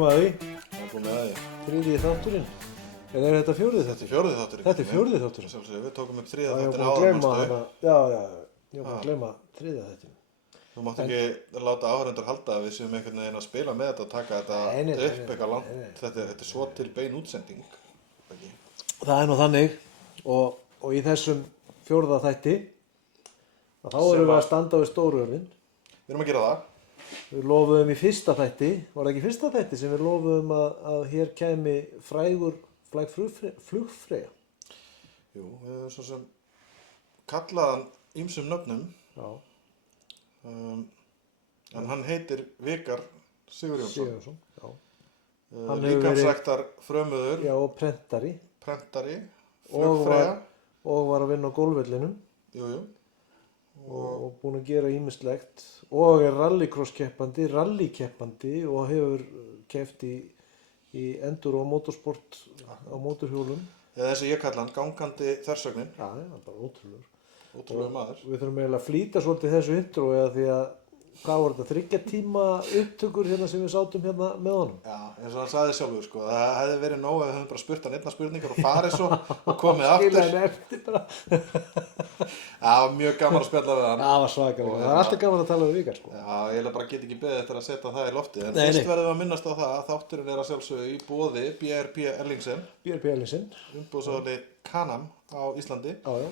komið að því. Það er komið að því. Þriðji þátturinn. Eða er þetta fjórði þátturinn? Þetta er fjórði þátturinn. Þetta er fjórði þátturinn. Sjálfsögðu, við tókum upp þriðja Já, ég þátturinn var búinn að gleyma áðan, hana. Já, ég var búinn að gleyma þriðja þátturinn. Þú mátt ekki láta áhörendur halda að við séum einhvern veginn að spila með þetta og taka þetta upp eitthvað langt. Þetta er svo til bein útsending. Ekki? Það er nú þannig og í þessum fjórða þætti að þá erum við að standa við stóru örðin. Við erum að gera það. Við lofuðum í fyrsta þætti, var það ekki fyrsta þætti sem við lofuðum að hér kæmi fræg flugfreyja? Jú, við höfum svo sem kallaðan ýmsum nöfnum. Já. En hann heitir Vikar Sigurjónsson. Já. Líkamsræktar frömuður. Já, og prentari. Flugfreyja. Og var að vinna á gólfvellinum. Jú. Og búinn að gera ýmislegt og er rallycross-keppandi og hefur keppt í enduro og motorsport á mótorhjólum. Eða eins og ég kalla hann gangandi þversögnin. Já, það er bara ótrúlegur. Ótrúlegur maður. Við þurfum eiginlega að flýta svolítið þessu intro eða því að hvað var þetta, 3 tíma upptökur hérna sem við sátum hérna með honum? Já, eins og hann sagði sjálfur sko, það hefði verið nóg ef við höfum bara spurt hann einna spurningar og farið svo og komið aftur. Skilja henni eftir bara. Það var mjög gaman að spjalla við hann. Það var svakalega. Það er alltaf gaman að tala við Vikar sko. Já, ég bara get ekki beðið eftir að setja það í loftið. En Nei. fyrst verðum við að minnast á það að þátturinn er að sjálfsögðu í boði BRP Erlingsen. BRP Erlingsen. Umbúðsali Can-Am á Íslandi. Já.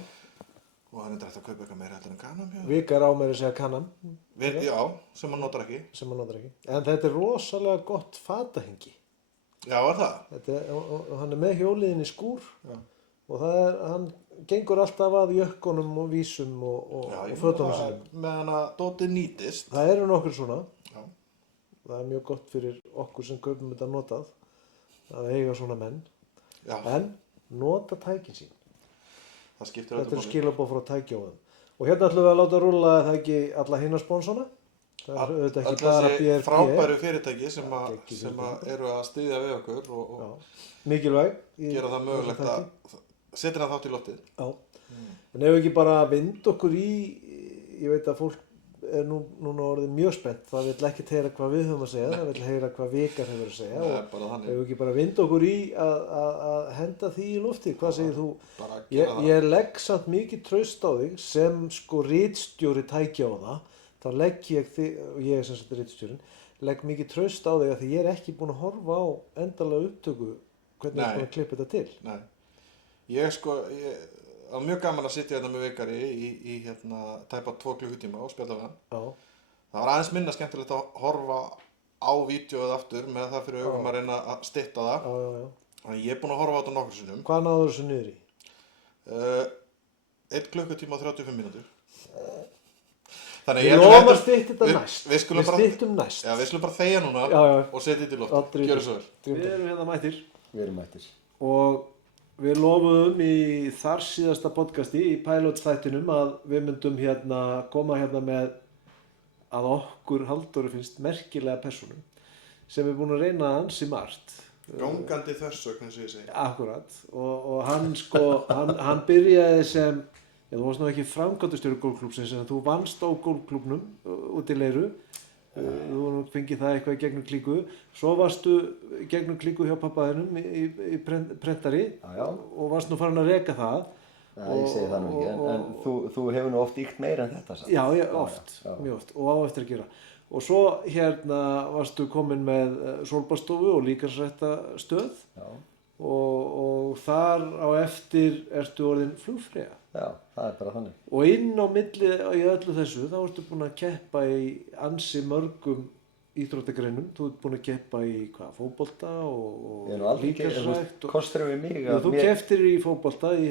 Og hann er hægt að kaupa eitthvað meira heldur en Can-Am hjá. Vikar á meira að segja Can-Am. Já, sem hann notar ekki. En þetta er rosalega gott fatahengi. Já, er það? Og hann er með hjóliðin í skúr. Já. Og hann gengur alltaf að jökkunum og vísum og fötunum sínum. Meðan að dótið nýtist. Það eru nokkur svona. Já. Það er mjög gott fyrir okkur sem kaupum þetta notað að eiga svona menn. Já. En nota tækin sín. Það skiptir Þetta er skilaboð frá tækjóðum. Og hérna ætlum við að láta rúlla það ekki alla hinna sponsona. Það er auðvitað ekki bara BRP. Þessi frábæru fyrirtæki sem eru að styðja við okkur og mikilvæg. Gera það mögulegt að setja það þátt í loftið. Já. En ef við ekki bara vinda okkur í, ég veit að fólk er núna orðið mjög spennt. Það vill ekki heyra hvað við höfum að segja, það vill heyra hvað Vikar hefur að segja. Og ef við ekki bara vinda okkur í að henda því í loftið, hvað segir þú? Ég legg samt mikið traust á þig sem sko ritstjóri tækjóða. Þá legg ég þig, og ég er sem sagt ritstjórinn, legg mikið traust á þig að því ég er ekki búinn að horfa á endanlega upptöku hvernig ég er búinn að klippa þetta til. Nei. Það var mjög gaman að sitja hérna með Vikari í tæpa 2 klukkutíma og spjalla við hann. Já. Það var aðeins minna skemmtilegt að horfa á vídeóið aftur með það fyrir augum að reyna að stytta það. Já. Þannig ég er búinn að horfa á þetta nokkur sinnum. Hvað náður þessu niður í? 1 klukkutíma og 35 mínútur. Við lofum að stytta þetta næst. Við styttum næst. Já, við skulum bara þegja núna og setja þetta í loft. Gjörðu svo vel. Við erum hérna mættir. Við erum mættir. Og við lofuðum í þar síðasta podcasti í pilot-þættinum að við myndum koma hérna með að okkur Halldóri finnst merkilega persónum sem er búin að reyna ansi margt. Gangandi þversögn eins og ég segi. Akkurat. Og hann byrjaði sem, þú varst nú ekki framkvæmdastjóri golfklúbbsins en þú vannst á golfklúbbnum út í Leiru. Þú fengið það eitthvað í gegnum klíku. Svo varstu gegnum klíku hjá pappaðinum í prentari. Já. Og varst nú farin að reka það. Já, ég segi það nú ekki, en þú hefur nú oft ýkt meira en þetta samt. Já, oft, mjög oft og á eftir að gera. Og svo varstu komin með sólbaðsstofu og líkamsræktarstöð. Já. Og þar á eftir ertu orðin flugfreyja. Já, það er bara þannig. Og inn á milli í öllu þessu þá ertu búin að keppa í ansi mörgum íþróttagreinum. Þú ert búin að keppa í fótbolta og líkamsrækt. Kostur við mig að þú kepptir í fótbolta í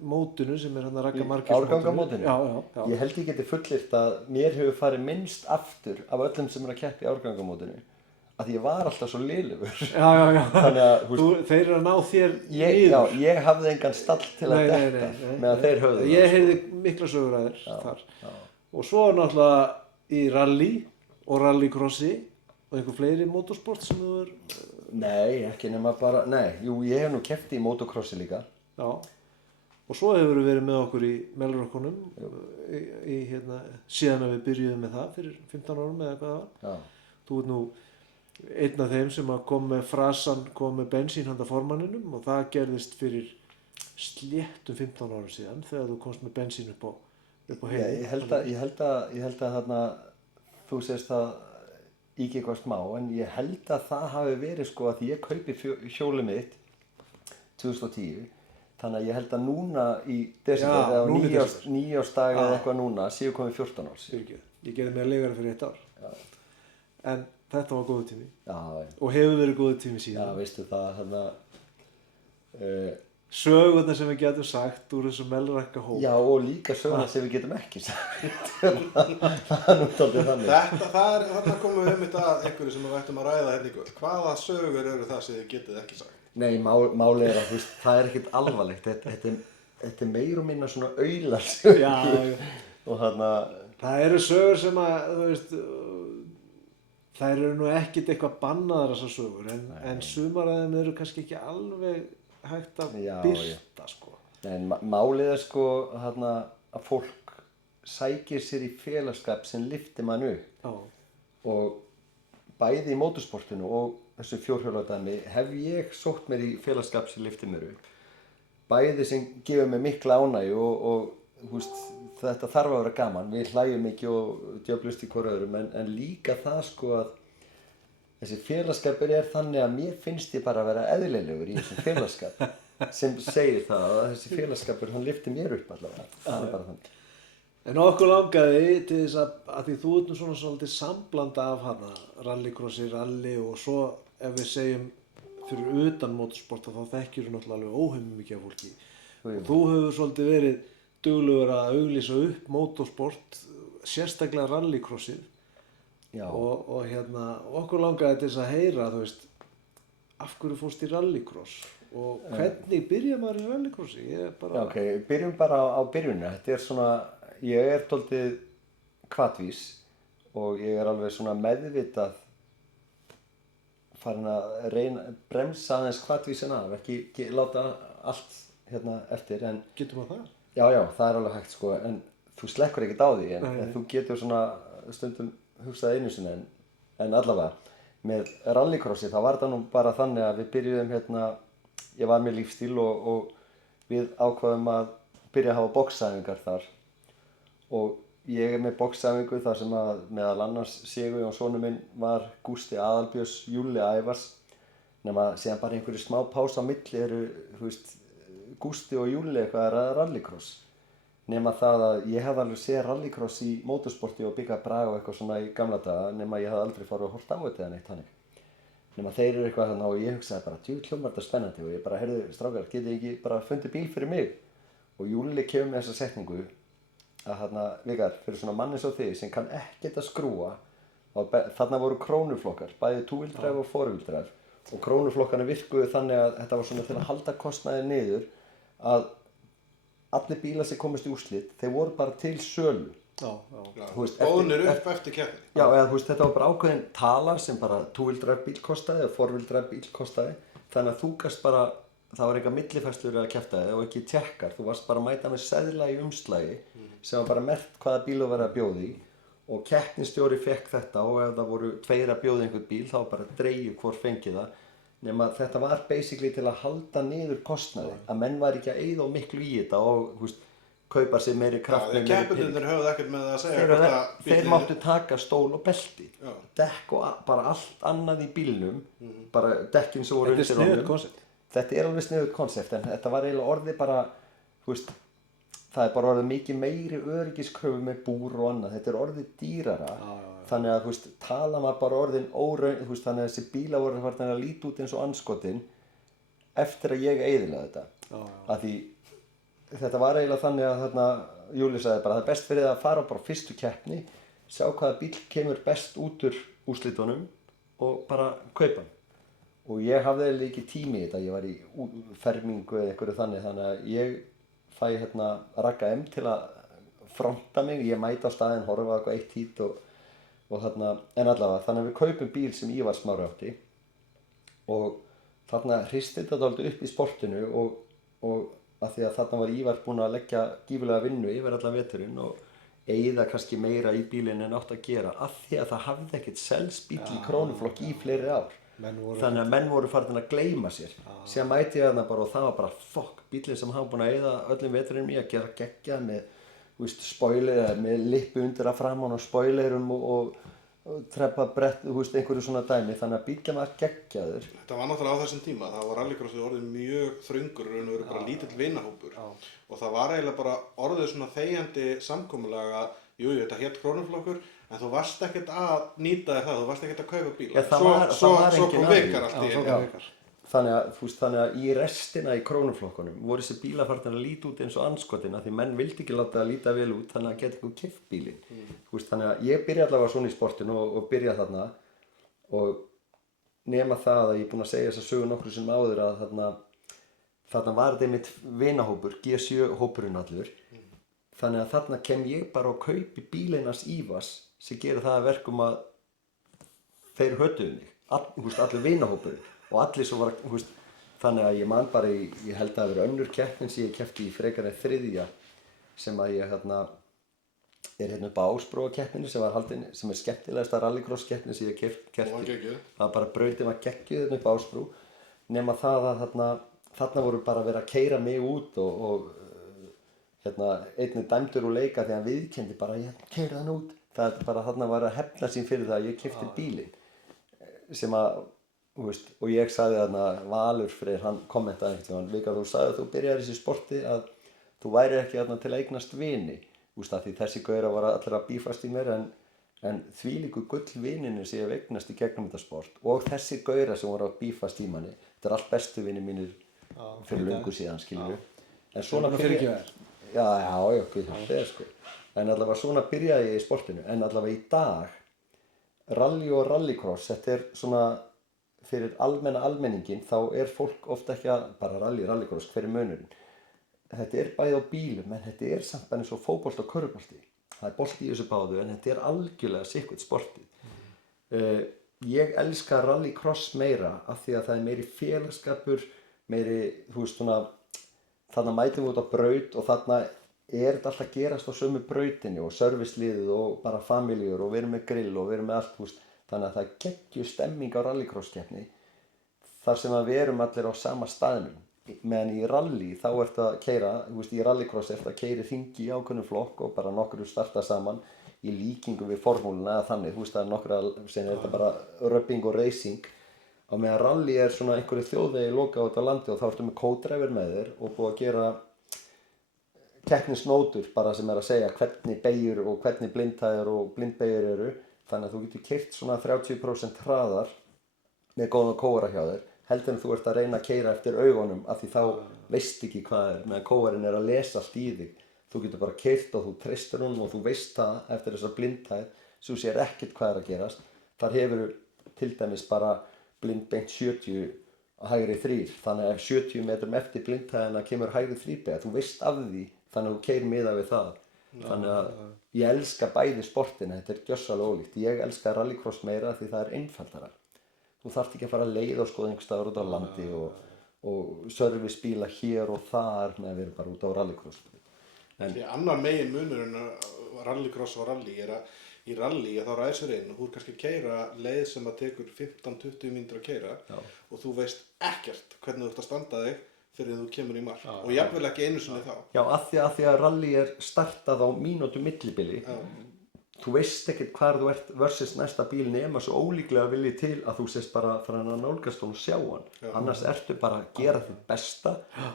mótinu sem er Ragga Margeirs árgangamótinu. Já. Ég held ég geti fullyrt að mér hefur farið minnst aftur af öllum sem er að keppa í árgangamótinu. Að ég var alltaf svo lélegur. Já. Þannig að þeir eru að ná þér niður. Já, ég hafði engan stall til að detta meðan þeir höfðu það. Ég heyrði mikla sögur að þér þar. Já. Og svo náttúrulega í rally og rallycrossi og einhver fleiri motorsport sem þú er... Nei, ekki nema bara... Jú, ég hef nú keppt í motocrossi líka. Já. Og svo hefur við verið með okkur í Melrokkunum síðan að við byrjuðum með það fyrir 15 árum eða hvað það var. Já. Þú ert nú einn af þeim sem að kom með frasan, kom með bensín handa formanninum og það gerðist fyrir sléttum 15 árum síðan þegar þú komst með bensín upp á heiði. Ég held að þarna þú sést það ekki eitthvað smá, en ég held að það hafi verið sko að ég kaupi hjólið mitt 2010, þannig að ég held að núna í desember eða nýjársdag eða eitthvað núna séu komið 14 ár. Ég gerði mér legara fyrir 1 ár. Já. En þetta var góður tími. Já. Og hefur verið góður tími síðan. Já, veistu það, sögurnar sem við getum sagt úr þessum Melrakka hóp. Já, og líka sögurnar sem við getum ekki sagt. Það er náttúrulega þannig. Þarna komum við að einhverju sem við ættum að ræða hérna í kvöld. Hvaða sögur eru það sem þið getið ekki sagt? Nei, málið að það ekkert alvarlegt. Þetta er meir og minna svona auðlar sögur. Já. Og þarna... Það eru sögur sem að, þær eru nú ekkert eitthvað bannaðar þessar sögur, en sumar af þeim eru kannski ekki alveg hægt að birta, sko. Nei, málið er sko að fólk sækir sér í félagskap sem lyftir mann upp. Já. Og bæði í mótorsportinu og þessu fjórhjóladæmi hef ég sótt mér í félagskap sem lyftir mér upp. Bæði sem gefur mér mikla ánægju og þetta þarf að vera gaman. Við hlæjum mikið og djöflumst í hvoru öðrum, en líka það sko að þessi félagskapur er þannig að mér finnst ég bara að vera eðlilegur í þessum félagskap sem segir það að þessi félagskapur hann lyftir mér upp allavega. Það er bara þannig. En okkur langaði til þess að því þú ert nú svona svolítið samblanda af hana rallycrossi, rally og svo ef við segjum fyrir utan motorsporta þá þekkjur þú náttúrulega alveg óheimum mikið af fólki. Og þú hefur svolítið verið duglegur að auglýsa upp motorsport, sérstaklega rallycrossið. Já. Og okkur langaði til þess að heyra, af hverju fórst í rallycross og hvernig byrja maður í rallycrossi? Já, ok, byrjum bara á byrjunni. Þetta er svona, ég er dálítið hvatvís og ég er alveg svona meðvitað farin að reyna bremsa aðeins hvatvísin af, ekki láta allt eftir. En getur maður það? Já, það er alveg hægt sko, en þú slekkur ekkert á því, en þú getur svona stundum hugsað einu sinni, en allavega með rallycrossi þá var það nú bara þannig að við byrjuðum ég var með lífstíl og við ákvaðum að byrja að hafa boxæfingar þar og ég er með boxæfingu þar sem að meðal annars Sigur og sonur minn var Gústi Aðalbjörns, Júlli Ævars, nema síðan bara einhverju smá pása á milli eru, Gústi og Júlli eitthvað rallycross. Nema það að ég hef alveg séð rallycross í motorsporti og Bigga Braga og eitthvað svona í gamla daga, nema ég hef aldrei farið að horta á þetta eða neitt þannig. Nema þeir eru eitthvað þannig og ég hugsaði bara, hljómar þetta spennandi og ég bara, heyrðu strákar, getið ekki bara fundið bíl fyrir mig? Og Júlli kemur með þessa setningu að Vikar, fyrir svona manni svo þig sem kann ekkert að skrúa, þarna voru krónuflokkar, bæði two-wheel drive og four-wheel drive og krónuflokkarnir virkuðu þannig að þetta var svona til að halda kostnaði niður að allir bílar sem komist í úrslit, þeir voru bara til sölu. Bóðnir upp eftir keppni. Já, þetta var bara ákveðin tala sem bara two-wheel drive bíl kostaði eða four-wheel drive bíl kostaði. Þannig að þú gast bara, það var eitthvað millifærslur að keppaði og ekki tékkar. Þú varst bara að mæta með seðla í umslagi sem var bara merkt hvaða bíl þú verið að bjóða í og keppnisstjóri fekk þetta og ef það voru tveir að bjóða einhvern bíl þá var bara dreigju hvor fengi það. Nema þetta var basically til að halda niður kostnaði, að menn var ekki að eyða miklu í þetta og kaupa sér meiri kraft með meiri pening. Keppendurnir höfðu ekkert með það að segja þeir máttu taka stól og belti, dekk og bara allt annað í bílnum, bara dekkin sem voru undir honum. Þetta er alveg sniðugt konsept, en þetta var eiginlega orðið bara, það er bara orðið mikið meiri öryggiskröfu með búr og annað, þetta er orðið dýrara. Þannig að tala maður bara orðin óraun, þannig að þessi bíla voru farin að líta út eins og andskotin eftir að ég eyðilaði þetta. Að því þetta var eiginlega þannig að Júli sagði bara það er best fyrir það að fara bara á fyrstu keppni, sjá hvaða bíl kemur best út úr úrslitunum og bara kaupa hann. Og ég hafði eiginlega ekki tími í þetta, ég var í fermingu eða einhverju þannig að ég fæ Ragga M til að fronta mig, ég mæti á staðinn, horfa á eitthvað eitt hít en allavega, þannig að við kaupum bíl sem Ívar Smári átti og þarna hristi þetta dálítið upp í sportinu og að því að þarna var Ívar búinn að leggja gífurlega vinnu yfir allan veturinn og eyða kannski meira í bílinn en átt að gera af því að það hafði ekkert selsbíl í krónuflokk í fleiri ár. Þannig að menn voru farin að gleyma sér. Síðan mæti ég þarna bara og það var bara bílinn sem hafa búin að eyða öllum vetrinum í að gera geggjað með spoiler, með lippu undir að framan og spoilerum og treppa brett, einhverju svona dæmi, þannig að bílinn var geggjaður. Þetta var náttúrulega á þessum tíma, það var rallycrossið orðið mjög þröngur og raun og veru bara lítill vinahópur og það var eiginlega bara orðið svona þegjandi samkomulag að jú, þetta hét krónuflokkur en þú varst ekkert að nýta þér það, þú varst ekkert að kaupa bíla. Svo kom vikar allt í einu. Þannig að í restina í krónuflokkunum voru þessi bílar farin að líta út eins og andskotin af því menn vildi ekki láta það líta vel út þannig að geta eitthvað keypt bílinn. Þannig að ég byrja allavega svona í sportinu og byrja þarna og nema það að ég er búinn að segja þessa sögu nokkru sinnum áður að þarna var þetta einmitt vinahópur, G7 hópurinn allur. Þannig að þarna kem ég bara og kaupi bílinnars Ívars sem gerir það að verkum að þeir hötuðu mig, allur vinahópurinn. Og allir svo var, þannig að ég man bara ég held að það vera önnur keppnin sem ég keppti í frekar en þriðja sem að ég er upp á Ásbrúa keppninu sem var haldin, sem skemmtilegasta rallycross keppnin sem ég keppti. Það var bara brautin var geggjuð upp á Ásbrú nema það að þarna voru bara verið að keyra mig út og einnig dæmdur úr leika því að hann viðkendi bara ég keyrði hann út. Það er bara þarna var að hefna sín fyrir það að ég keppti bílinn sem að og ég sagði þarna, Valur Freyr, hann kommentaði einhvern veginn, Vikar, þú sagði að þú byrjar í þessi sporti að þú væri ekki þarna til að eignast vini, því þessi gauðra var allir að bífast í mér en þvílíku gullvininu sem ég hef eignast í gegnum þetta sport og þessi gauðra sem voru að bífast í manni, þetta er allt bestu vinir mínir fyrir löngu síðan, skilur við. En svona en allavega svona byrjaði ég í sportinu, en allavega í dag, rally og rallycross, þetta er svona fyrir almenningin þá er fólk ofta ekki að bara rallycross, hver er munurinn? Þetta er bæði á bílum en þetta er samt bara eins og fótbolti og körfubolti. Það er bolti í þessu báðu en þetta er algjörlega sikkert sportið. Ég elska rallycross meira af því að það er meiri félagskapur, meiri, þarna mætum við út á braut og þarna er þetta alltaf að gerast á sömu brautinni og serviceliðið og bara famíljur og við erum með grill og við erum með allt, þannig að það geggjur stemming á rallycross-keppni þar sem að við erum allir á sama staðnum. Meðan í rally þá ertu að keyra, í rallycross ertu að keyra hringi í ákveðnum flokk og bara nokkru starta saman í líkingu við formúluna eða þannig, það er nokkra sem er þetta bara rubbing og racing. Á meðan rally er svona einhverju þjóðvegi loka út á landi og þá ertu með co-driver með þér og búið að gera keppnisnótur bara sem er að segja hvernig beygjur og hvernig blindhæðir og blindbeygjur eru. Þannig að þú getur keyrt svona 30% hraðar með góðan kóara hjá þér heldur en þú ert að reyna að keyra eftir augunum af því þá veist ekki hvað er meðan kóarinn er að lesa allt í þig. Þú getur bara keyrt og þú treystir honum og þú veist það eftir þessar blindhæð sem þú sér ekkert hvað er að gerast. Þar hefur til dæmis bara blindbeint 70 að hægri 3 þannig að ef 70 metrum eftir blindhæðina kemur hægri 3 þú veist af því þannig að þú keyrir miðað við það. Þannig að ég elska bæði sportina, þetta er gjörsamlega ólíkt. Ég elska rallycross meira því það er einfaldara. Þú þarft ekki að fara að leið og skoða einhvers staðar út á landi og servicebíla hér og þar með að vera bara út á rallycross. Því annar megin munurinn rallycross og rally er að í rally þá ræsir inn og þú er kannski að keyra leið sem að tekur 15-20 mínútur að keyra og þú veist ekkert hvernig þú ert að standa þig fyrir þú kemur í mark og jafnvel ekki einu sinni þá. Já, af því að rally er startað á mínútu millibili. Þú veist ekkert hvar þú ert versus næsta bíl nema svo ólíklega vilji til að þú sést bara frá hann að nálgast og sjá hann. Annars ertu bara að gera þitt besta,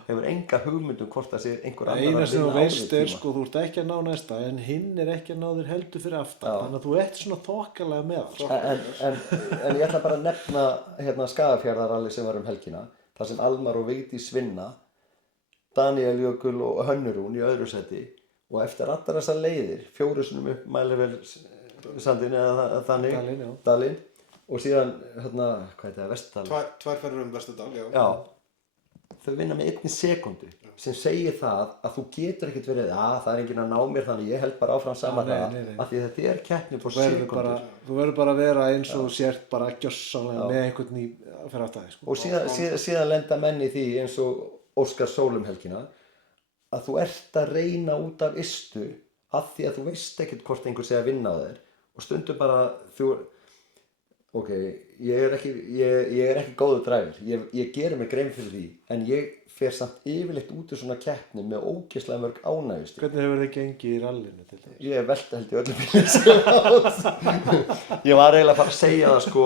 hefur enga hugmyndum hvort það sé einhver annar að vinna á þér tíma. Eina sem þú veist er þú ert ekki að ná næsta en hinn er ekki að ná þér heldur fyrir aftan. Þannig að þú ert svona þokkalega með hann. En ég ætla bara að nefna Skagafjarðarrally sem var helgina. Þar sem Almar og Vigdís vinna, Daniel Jökull og Hönnurún í öðru sæti og eftir allar þessar leiðir, 4 sinnum upp Mælivel sandinn eða þannig, Dalinn og síðan, hvað heitir það, Vestdal? Tvær ferðir Vestdal, já. Já, þau vinna með 1 sekúndu sem segir það að þú getur ekkert verið, það er enginn að ná mér þannig ég held bara áfram saman það, af því þetta er keppni på sekundur. Þú verður bara að vera eins og sért bara gjörsamlega með einhvern í fyrir aftæði. Og síðan lenda menn í því eins og Óskar Sólum helgina, að þú ert að reyna út af ystu af því að þú veist ekkert hvort einhver sé að vinna á þér og stundum bara ok, ég er ekki góður dræfur, ég gerir mig grein fyrir því en ég fer samt yfirleitt út úr svona keppni með ógeðslega mörg ánægjustig. Hvernig hefur þið gengið í rallinu til þess? Ég velti held í öllum bílum sem átt. Ég var eiginlega að fara að segja það sko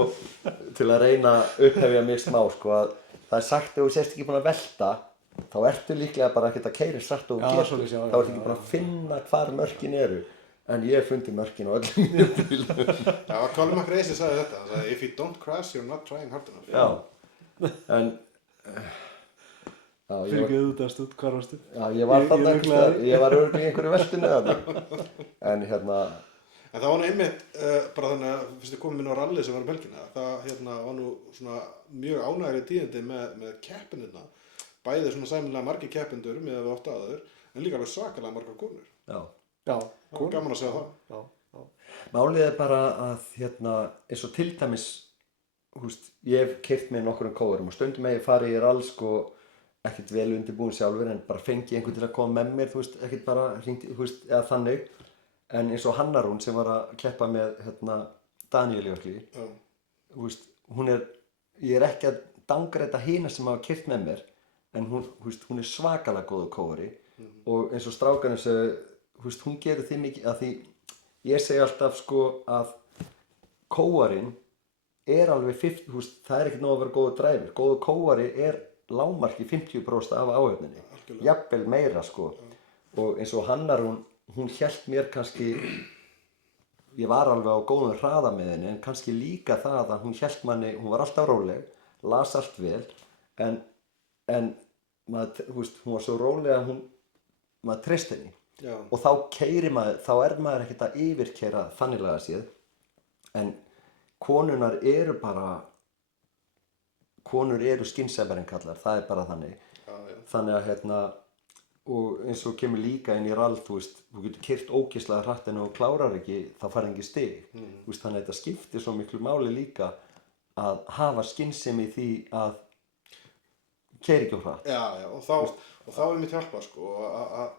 til að reyna að upphefja mig smá sko að það er sagt að þú sést ekki búin að velta þá ertu líklega bara ekkert að keyra satt og getur, þá ertu ekki búin að finna hvar mörkin eru. En ég fundi mörkin á öllum mínum bílum. Já, Colin McRae sagði þetta, hann sagði if you don't crash you're not trying hard enough. Já, en Fyrir ekki auðvitaðst út, hvar varstu? Já, ég var þarna einhverstaðar, ég var örugglega í einhverju veltinu þarna. En En það var nú einmitt, bara þannig að fyrst þið komum inn á rallið sem var helgina, það var nú svona mjög ánægri tíðindi með keppinina, bæði svona sæmilega margir keppindur með við oft aður, en líka alveg svakalega margar konur. Já. Það var gaman að segja það. Já. Málið er bara að eins og til dæmis, ég hef keypt með nokkrum kóðurum og stundum hef ég farið í rall sko ekkert vel undirbúin sjálfur en bara fengi einhvern til að koma með mér, ekkert bara hringt, eða þannig. En eins og Hanna Rún sem var að keppa með Daniel Jökli, ég er ekki að dangræta hina sem hafa keypt með mér, en hún er svakalega góður kóðari og eins og strákarnir segja, hún gerir því mikið að því ég segi alltaf sko að kóarinn er alveg 50, það er ekkert nóg að vera góður dræfur, góður kóari er lágmarki 50% af áhöfninni, jafnvel meira sko og eins og Hanna hún hélt mér kannski, ég var alveg á góðum hraða með henni en kannski líka það að hún hélt manni, hún var alltaf róleg, las allt vel en maður, hún var svo róleg að maður treysti henni. Já. Og þá keyrir maður, þá er maður ekkert að yfirkeyra þanniglega séð en konur eru skynsemari en kallar, það er bara þannig. Já. Þannig að og eins og kemur líka inn í rall, þú getur keyrt ógeðslega hratt en þú klárar ekki, þá fær engin stig. Þannig að þetta skiptir svo miklu máli líka að hafa skynsemi í því að keyra ekki á hratt. Já, og þá er mitt hjálpa sko að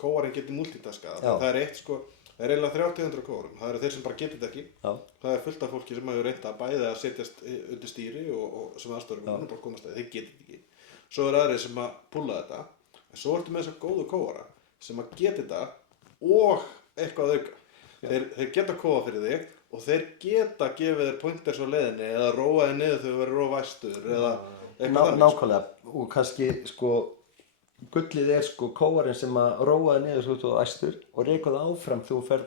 kóarinn geti multitaskað. Það er eitt sko, það er eiginlega 300 kóarum. Það eru þeir sem bara getur þetta ekki. Já. Það er fullt af fólki sem hefur reynt að bæði að setjast undir stýri og sem aðstofur og bara komast að þeir getur þetta ekki. Svo er aðrir sem að púlla þetta. En svo ertu með þessa góðu kóara sem að geta þetta og eitthvað auka. Þeir geta kóa fyrir þig og þeir geta gefið þér pointers á leiðinni eða róa þig niður þegar þú verður róa væstur eða eitthvað þannig. Nákvæmlega og kannski sko gullið er sko kóarinn sem að róa þig niður svo þú æstur og reka það áfram þú ferð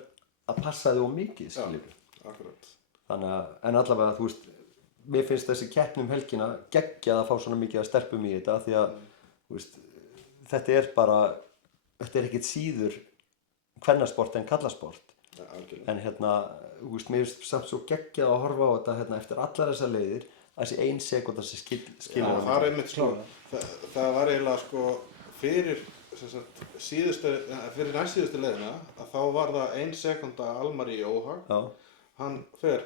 að passa þig of mikið skilur. Já, akkurat. Þannig að en allavega mér finnst þessi keppni helgina geggjað að fá svona mikið að stelpum í þetta því að þetta er ekkert síður kvennasport en kallasport. Ja, en mér finnst samt svo geggjað að horfa á þetta eftir allar þessar leiðir að þessi 1 sekúnda sem skilur það er einmitt sko, það var eiginlega sko fyrir næstsíðustu leiðina að þá var það 1 sekúnda Almar í óhag. Já. Hann fer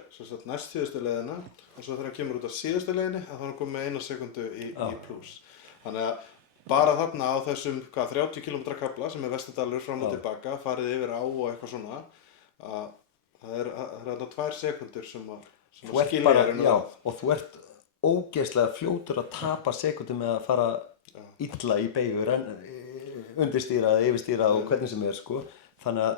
næstsíðustu leiðina og svo þegar hann kemur út á síðustu leiðinni að þá er hann komið með 1 sekúndu í pluss. Þannig að bara þarna á þessum 30 km kafla sem er Vesturdalur fram og tilbaka, farið yfir á og eitthvað svona, að það er þarna 2 sekúndur sem skilja hérna það. Og þú ert ógeðslega fljótur að tapa sekúndum með að fara illa í beygju, undirstýra eða yfirstýra og hvernig sem er sko. Þannig að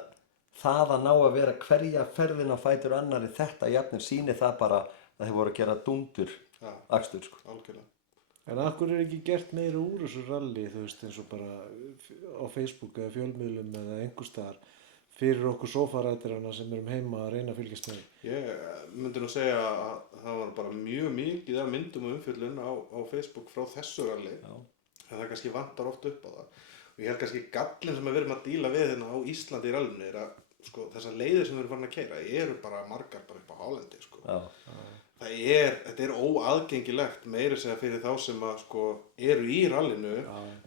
það að ná að vera hverja ferðina fætur annari þetta jafnir sýnir það bara að þeir voru að gera dundur akstur sko. Algjörlega. En af hverju er ekki gert meira úr þessu ralli, eins og bara á Facebook eða fjölmiðlum eða einhvers staðar fyrir okkur sófarættirana sem erum heima að reyna að fylgjast með? Ég myndi nú segja að það var bara mjög mikið af myndum og umfjöllun á Facebook frá þessu ralli. En það kannski vantar oft upp á það. Og ég held kannski gallinn sem við erum að díla við hérna á Íslandi í rallinu er að sko, þessar leiðir sem við erum farin að keyra eru bara margar bara upp á hálendi sko. Þetta er óaðgengilegt meira segja fyrir þá sem að sko eru í rallinu,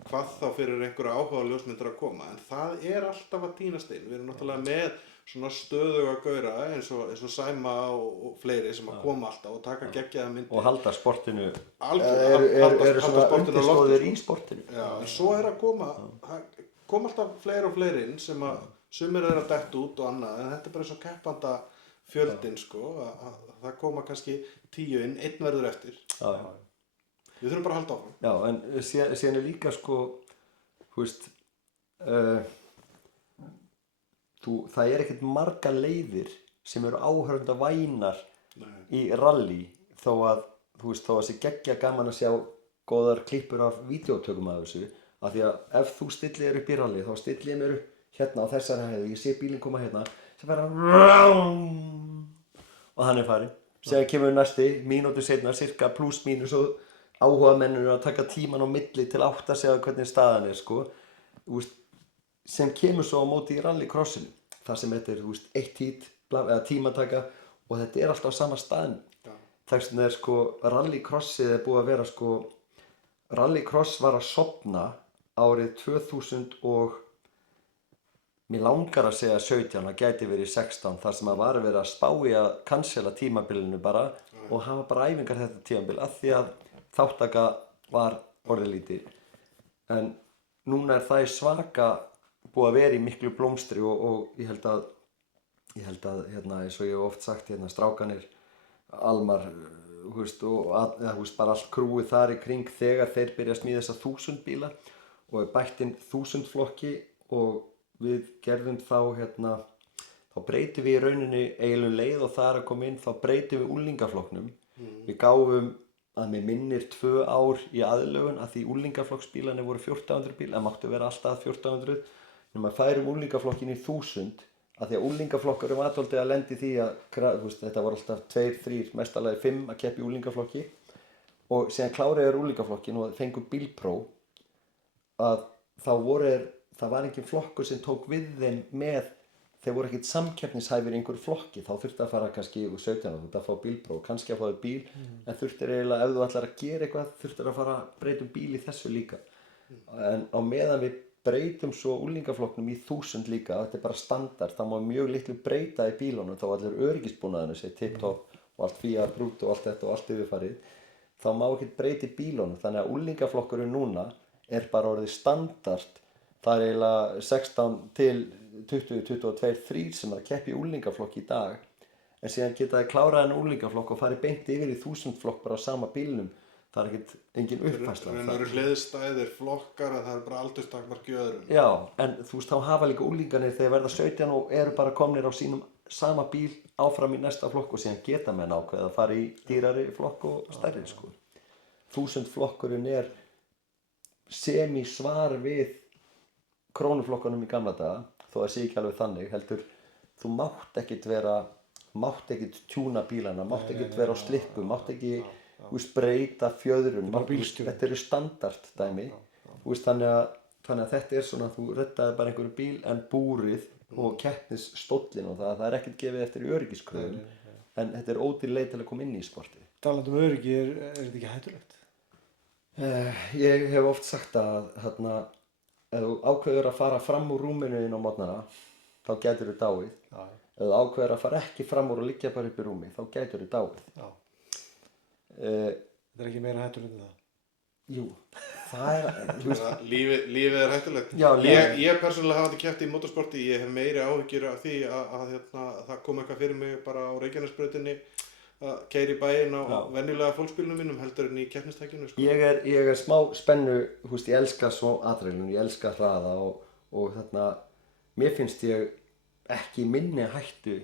hvað þá fyrir einhverja áhuga ljósmyndir að koma, en það er alltaf að tínast inn. Við erum náttúrulega með svona stöðuga gaura eins og Sæma og fleiri sem að koma alltaf og taka geggjaða myndir. Og halda sportinu, halda sportinu undirskoðir í sportinu. Já, en svo er að koma alltaf fleiri og fleiri inn sem að sumir eru að detta út og annað, en þetta bara svo keppanda fjöldin sko, að það koma kannski 10 inn, einn verður eftir. Við þurfum bara að halda áfram. Já, en síðan líka sko, þú veist, það ekkert margar leiðir sem eru áhorfendavænar í rally þó að sé geggja gaman að sjá góðar klippur af vídeótökum af þessu, af því að ef þú stillir upp í rally þá stillir ég mér upp hérna á þessari hæð og ég sé bílinn koma hérna sem fara og hann farin. Síðan kemur næsti mínútu seinna cirka pluss mínus og áhugamennir að taka tíman á milli til að átta sig á hvernig staðan sko. Sem kemur svo á móti í rallycrossinu þar sem þetta eitt hít eða tímataka og þetta alltaf á sama staðnum. Þess vegna sko rallycrossið búið að vera sko, rallycross var að sofna árið 2000 og mér langar að segja 17, það gæti verið 16 þar sem að var verið að spá í að cancela tímabilinu bara og hafa bara æfingar þetta tímabil af því að þáttaka var orðið lítið. En núna það svaka búið að vera í miklu blómstri og ég held að hérna, eins og ég hef oft sagt hérna, strákanir, Almar, bara allt krúið þar í kring þegar þeir byrja að smíða þessa 1000 bíla og bætt inn 1000 flokki og við gerðum þá breytum við í rauninni eiginlega leið og það að koma inn, þá breytum við úlingaflokknum. Við gáfum að mig minnir 2 ár í aðlögun að því úlingaflokksbílarnir voru 1400 bíl, það máttu vera alltaf 1400, en maður færum úlingaflokkin í 1000 að því að úlingaflokkur aðvaldið að lendi því að þetta voru alltaf 2, 3, mestalagi 5 að keppa í úlingaflokki og síðan kláriður úlingaflokkin og fengu bílpróf að það var engin flokkur sem tók við þeim með, þeir voru ekkert samkeppnishæfir í einhverju flokki, þá þurfti að fara kannski úr 17 og að fá bílpróf, kannski að fá þau bíl en þurftir eiginlega, ef þú ætlar að gera eitthvað þurftir að fara að breyta bíl í þessu líka en á meðan við breytum svo úlingaflokknum í 1000 líka, þetta bara standard, það má mjög litlu breyta í bílunum þá allir öryggisbúnaðinu sé tip-top og allt Fiat Brutto og allt þetta og allt yfirfarið, þá má ekki breyta í bílunum, þannig að úlingaflokkurinn núna bara orðið standard, það eiginlega 16 til 20, 22, 3 sem að keppa í úlingaflokki í dag, en síðan geta þið klárað en úlingaflokk og farið beint yfir í 1000 flokk bara á sama bílnum. Það engin uppfærsla. Það eru hliðstæðir flokkar að það bara aldurstakmarki öðrum. Já, en þá hafa líka úlingarnir þegar verða 17 og eru bara komnir á sínum sama bíl áfram í næsta flokk og síðan geta menn ákveð að fara í dýrari flokk og stærri sko. 1000 flokkurinn semi-svar við krónuflokkunum í gamla daga, þó það sé ekki alveg þannig, heldur þú mátt ekkert tjúna bílana, mátt ekkert vera á slikku, mátt ekki breyta fjöðrun, þetta eru standard dæmi, þannig að þetta svona, þú reddaði bara einhverju bíl en búrið og keppnisstóllin og það ekkert gefið eftir í öryggiskröfum, en þetta ódýr leið til að koma inn í sportið. Talandi öryggi, þetta ekki hættulegt? Ég hef oft sagt að ef þú ákveður að fara fram úr rúminu inn á morgnana, þá gætur þú dáið. Ef þú ákveður að fara ekki fram úr og liggja bara upp í rúmi, þá gætur þú dáið. Þetta ekki meira hættulegt en það? Jú, það Lífið hættulegt. Já, ég persónulega hafa ekki keppt í motorsporti, ég hef meiri áhyggjur af því að það kom eitthvað fyrir mig bara á Reykjanesbrautinni að keyra í bæinn á venjulega fólksbílnum mínum heldur en í keppnistækinu sko. Ég er smá spennu, ég elska svo adrenalín, ég elska hraða og mér finnst ég ekki minni hættu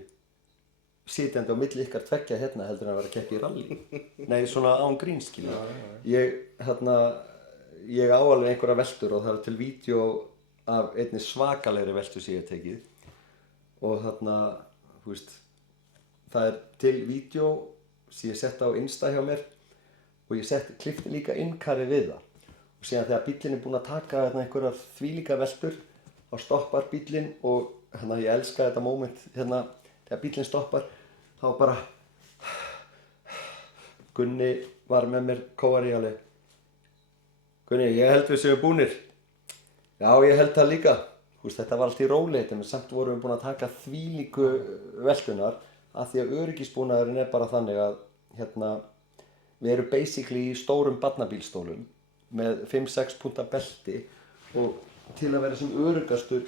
sitjandi á milli ykkar tveggja hérna heldur en að vera að keppa í rally. Nei, svona án gríns, skilja. Ég á alveg einhverja veltur og það til vídeo af einni svakalegri veltu sem ég hef tekið og það til vídeo sem ég sett á Insta hjá mér og ég klippti líka innkarið við það og síðan þegar bíllinn búinn að taka einhverjar þvílíka veltur þá stoppar bíllinn og ég elska þetta moment þegar bíllinn stoppar þá bara Gunni var með mér kóari alveg Gunni, ég held við séum búnir já, ég held það líka þetta var allt í rólegheitum en samt vorum við búin að taka þvílíku veltunar af því að öryggisbúnaðurinn bara þannig að við erum basically í stórum barnabílstólum með 5-6 púnta belti og til að vera sem öruggastur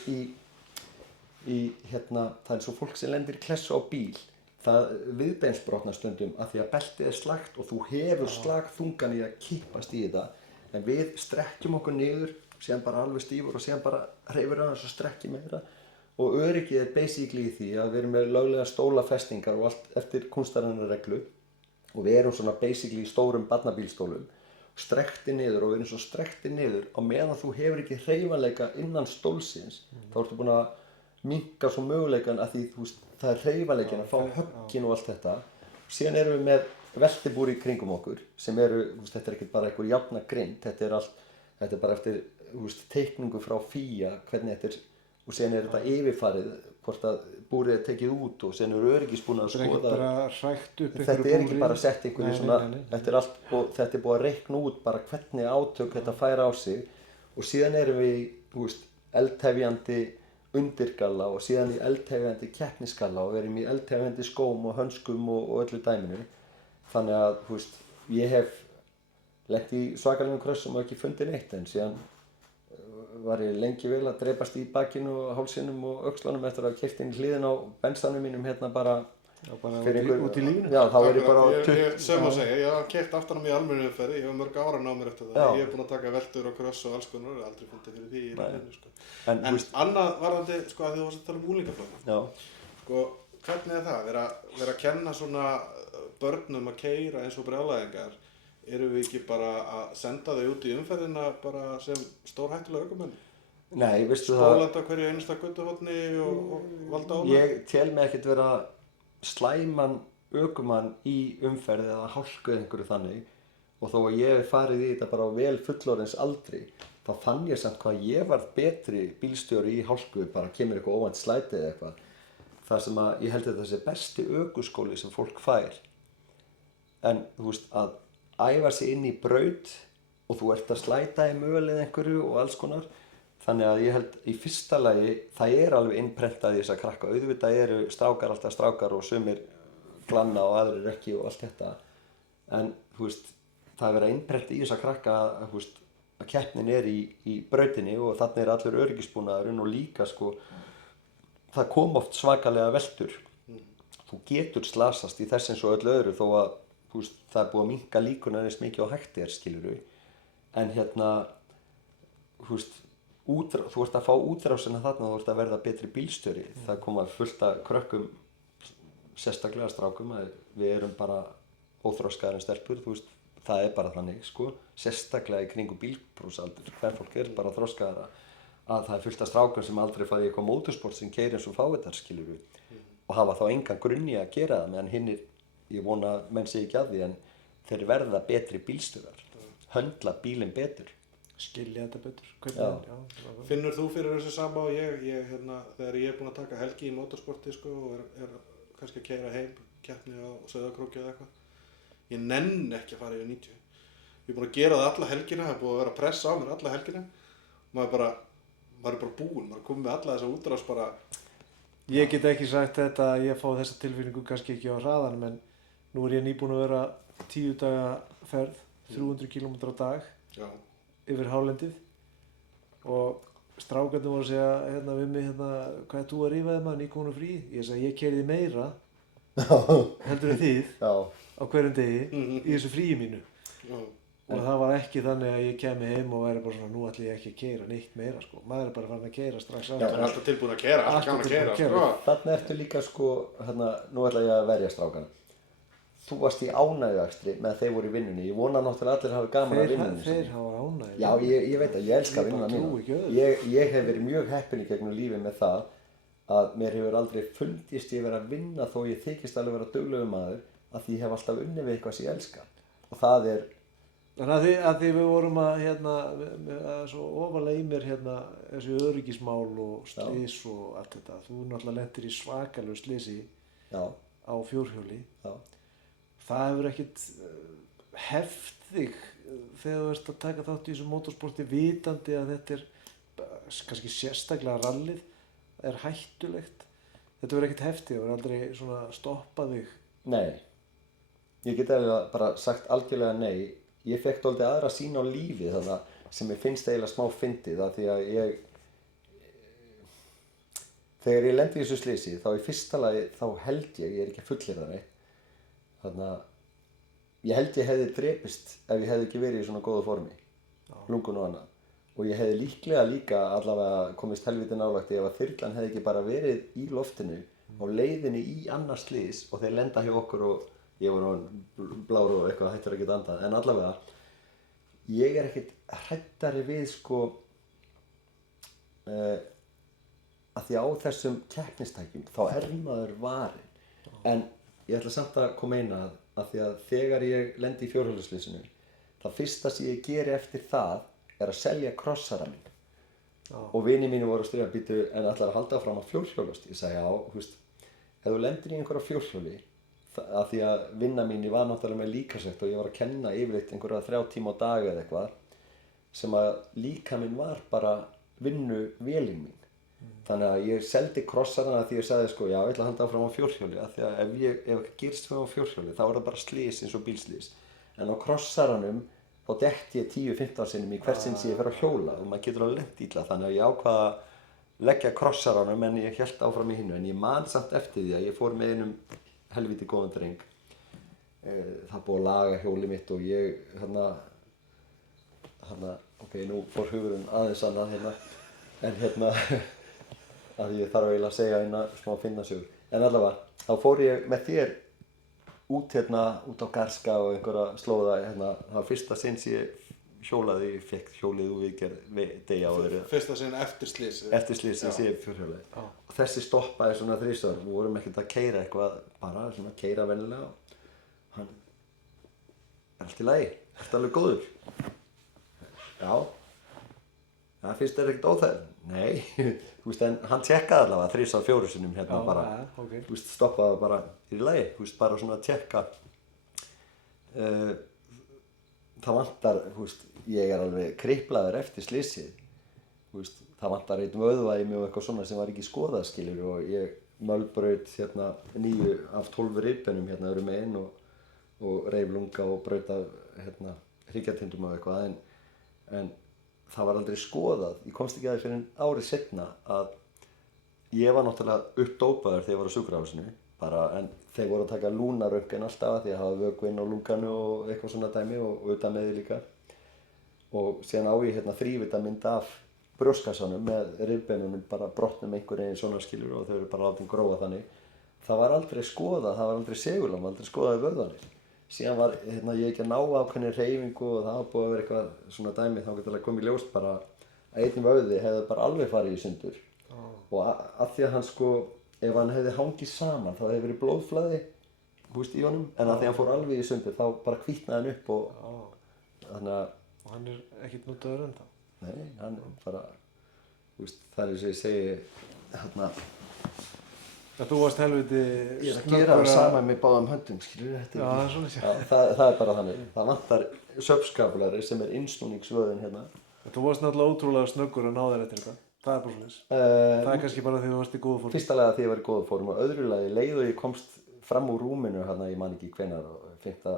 það svo fólk sem lendir í klessu á bíl, það viðbeinsbrotnar stundum af því að beltið slakt og þú hefur slagþungan í að kippast í þetta, en við strekkjum okkur niður, síðan bara alveg stífur og síðan bara hreyfur aðeins og strekkjum meira og öryggið basically í því að við erum með löglega stólafestingar og allt eftir kúnstarinnar reglu og við erum svona basically í stórum barnabílstólum strekkti niður og við erum svo strekkti niður á meðan þú hefur ekki hreyfanleika innan stólsins þá ertu búin að minnka svo möguleikan að því það er hreyfanleikin að fá höggin og allt þetta og síðan erum við með veltibúri í kringum okkur sem þetta er ekki bara einhver jafna grind, þetta er bara eftir teikningu frá FÍA hvernig þetta er og síðan þetta yfirfarið hvort að búrið er tekið út og síðan öryggisbúnir að skoða þetta ekki bara sett einhverju svona þetta er allt og þetta búið að reikna út bara hvernig átök þetta fær á sig og síðan erum við eldhefjandi undirgalla og síðan í eldhefjandi keppnisgalla og við erum í eldhefjandi skóm og hönskum og öllu dæminu þannig að ég hef lent í svakalegum krössum og ekki fundið neitt en síðan var ég lengi vel að dreipast í bakinu og hálsinum og öxlunum eftir að keypt inn hliðin á bensanum mínum bara út í lífinu. Já, þá er ég bara sem að segja, ég hef keypt aftan á mig í almennu umferð, ég hef mörg ára ná mér eftir það, ég hef búin að taka veltur og kröss og alls konar, aldrei fundið fyrir því í ranninu sko. En annað varðandi að þið varst að tala um unglingaflokk. Hvernig er það? Vera að kenna svona börnum að keyra eins og brjálæðingar erum við ekki bara að senda þau út í umferðina bara sem stórhættulega ökumenn? Nei, veistu það... Spólanda hverju einasta götuhorni og valda álag? Ég tel mig ekkert vera slæman ökumann í umferð eða hálku eða einhverju þannig og þó að ég hef farið í þetta bara á vel fullorðins aldri þá fann ég samt hvað ég var betri bílstjóri í hálku bara kemur eitthvað óvænt slæti eða eitthvað þar sem að ég held að þetta sé besti ökuskóli sem fólk fær en að æfa sig inn í braut og þú ert að slæta í möl eða einhverju og alls konar þannig að ég held í fyrsta lagi það er alveg innprentað í þess að krakka auðvitað eru strákar alltaf strákar og sumir glanna og aðrir ekki og allt þetta en það er verið að innprenta í þess að krakka að keppnin er í brautinni og þannig er allur öryggisbúnaðurinn og líka það kom oft svakalega veltur þú getur slasast í þess eins og öllu öðru þó að það er búið að minnka líkunar eins mikið og hægt skilurðu en þú ert að fá útrásina þarna þú ert að verða betri bílstjóri það koma fullt af krökkum sérstaklega strákum að við erum bara óþroskaðar en stelpur það er bara þannig sérstaklega í kringum bílprófsaldur hver fólk er bara þroskaðara að það er fullt af strákum sem aldrei fæði eitthvað mótorsport sem keyrir eins og fávitar skilurðu og hafa þá engan grunni að gera það meðan hinnir ég vona að menn sé ekki að því en þeir verða betri bílstjórar höndla bílinn betur skilja þetta betur Finnur þú fyrir þessu sama og ég þegar ég er búinn að taka helgi í motorsporti og er kannski að keyra heim keppni á Sauðárkróki eða eitthvað ég nenn ekki að fara yfir 90 ég er búinn að gera það alla helgina það er búið að vera að pressa á mér alla helgina maður er bara búinn maður er komið með alla þessa útrás bara ég get ekki sagt þetta að ég fá þessa tilfinningu kannski ekki á hraðanum en nú er ég nýbúinn að vera 10 daga ferð 300 km á dag yfir hálendið og strákarnir voru að segja við mig hvað er þú að rífa þig maður nýkomin á frí ég sagði ég keyrði meira heldur en þið á hverjum degi í þessu fríi mínu og það var ekki þannig að ég kemi heim og væri bara svona nú ætla ég ekki að keyra neitt meira maður er bara farin að keyra strax Já, er alltaf tilbúin að keyra, alltaf gaman að keyra Þarna ertu líka nú ætla ég að verja strákana þú varst í ánægjuakstri með að þeir voru í vinnunni ég vona náttúrulega allir hafa gaman að vinnunni þeir hafa ánægju Já, ég veit að ég elska vinnuna mína ég hef verið mjög heppinn í gegnum lífið með það að mér hefur aldrei fundist ég verið að vinna þó ég þykist alveg vera duglegur maður að ég hef alltaf unnið við eitthvað sem ég elska og það er Þannig að því við vorum að svo ofalega í mér þessi öryggismál og slys og allt þetta. Þú náttúrulega lentir í svakalegu slysi á fjórhjóli. Já. Það hefur ekkert heft þig þegar þú ert að taka þátt í þessu motorsporti vitandi að þetta er kannski sérstaklega rallið, er hættulegt. Þetta verður ekkert heftið, það verður aldrei svona stoppað þig. Nei, ég get eiginlega bara sagt algjörlega nei. Ég fekk dálítið aðra sýn á lífið þarna sem ég finnst eiginlega smá fyndið af því að þegar ég lendi í þessu slysi þá í fyrsta lagi þá held ég er ekki að fullyrða neitt, þannig að ég held ég hefði drepist ef ég hefði ekki verið í svona góðu formi, lungun og annað, og ég hefði líka allavega komist helviti nálægt ef að þyrlan hefði ekki bara verið í loftinu á leiðinni í annars slys og þeir lenda hjá okkur og ég var blár og eitthvað hættur að geta andað, en allavega ég er ekkert hræddari við sko að því á þessum keppnistækjum þá er maður varinn, en ég ætla samt að koma inn að því að þegar ég lendi í fjórhjólaslysinu það fyrsta sem ég geri eftir það er að selja krossara minn og vinir mínu voru að stríða býtu en ætlar að halda áfram að fjórhjólast. Ég sagði já, þú veist, ef þú lendir í einhverja fjórhjóli að því að vinna mín var náttúrulega með líkamsrækt og ég var að kenna yfirleitt einhverja 3 tíma á dag eða eitthvað sem að líkaminn var bara vinnuvélin mín. Þannig að ég seldi krossarana því ég sagði sko já, ég ætla að halda áfram á fjórhjóli af því að ef eitthvað gerist fyrir á fjórhjóli þá er það bara slys eins og bílslys, en á krossaranum þá detti ég 10-15 sinnum í hvert sinn sem ég fer að hjóla og maður getur alveg lent illa, þannig að ég ákvað að leggja krossaranum en ég hélt áfram í hinnu, en ég man samt eftir því að ég fór með einum helviti góðan dreng, það búið að laga hjóli mitt og ég ok, nú fór hugurinn aðeins annað en að ég þarf eiginlega að segja eina smá finnasögur, en allavega þá fór ég með þér út á Garska og einhverja slóða, það var fyrsta sinn sem ég hjólaði, ég fekk hjólið úr viðgerð degi áður. Fyrsta sinn eftir slysið? Eftir slysið sem ég fjórhjólaði. Og þessi stoppaði svona 3 við vorum ekkert að keyra eitthvað, bara svona að keyra venjulega og hann, allt í lagi, ertu alveg góður? Já. Það finnst þér ekkert óþægilegt? Nei, þú veist, en hann tjekkaði allavega 3-4 sinnum bara, okay. Þú veist, stoppaði bara í lagi, þú veist, bara svona að tjekka. Það vantar, þú veist, ég er alveg kriplaður eftir slysið, þú veist, það vantar einn vöðva í mig og eitthvað svona sem var ekki skoðað, skilur, og ég mölbraut 9 af 12 ribbunum öðrum megin og reif lunga og braut af hryggjartindum og eitthvað, en það var aldrei skoðað, ég komst ekki að því fyrir árið seinna að ég var náttúrulega uppdópaður þegar ég var á sjúkrahúsinu bara, en þeir voru að taka lúnaröntgen alltaf því að hafa vökvinn á lunganu og eitthvað svona dæmi og utan með því líka og síðan á ég þrívítamynd af brjóstkassanum með rifbeinunum bara brotnum einhver eginn svona skilur og þau eru bara látið gróa þannig. Það var aldrei skoðað, það var aldrei segulam, aldrei skoðaði vöðvanir. Síðan var ég ekki að ná ákveðinni hreyfingu og það var búið að vera eitthvað svona dæmi þá getur það komið í ljós bara að einn vöðvi hefði bara alveg farið í sundur og að því að hann sko, ef hann hefði hangið saman þá hefði verið blóðflæði í honum en að því að hann fór alveg í sundur þá bara hvítnaði hann upp og þannig að... Og hann er ekkert notaður ennþá? Nei, hann bara, það er eins og ég segi Þú varst helviti ég er að gera það sama með báðum höndum, skilur þetta? Já, það er svona sér. Það er bara þannig. Það vantar subskapulari sem er innsnúningsvöðin Þú varst náttúrulega ótrúlega snöggur að ná þér eftir eitthvað. Það er bara svoleiðis. Það er kannski bara því þú varst í góðu formi. Fyrsta lagi því ég var í góðu formi og öðru lagi leið og ég komst fram úr rúminu ég man ekki hvenær og 5.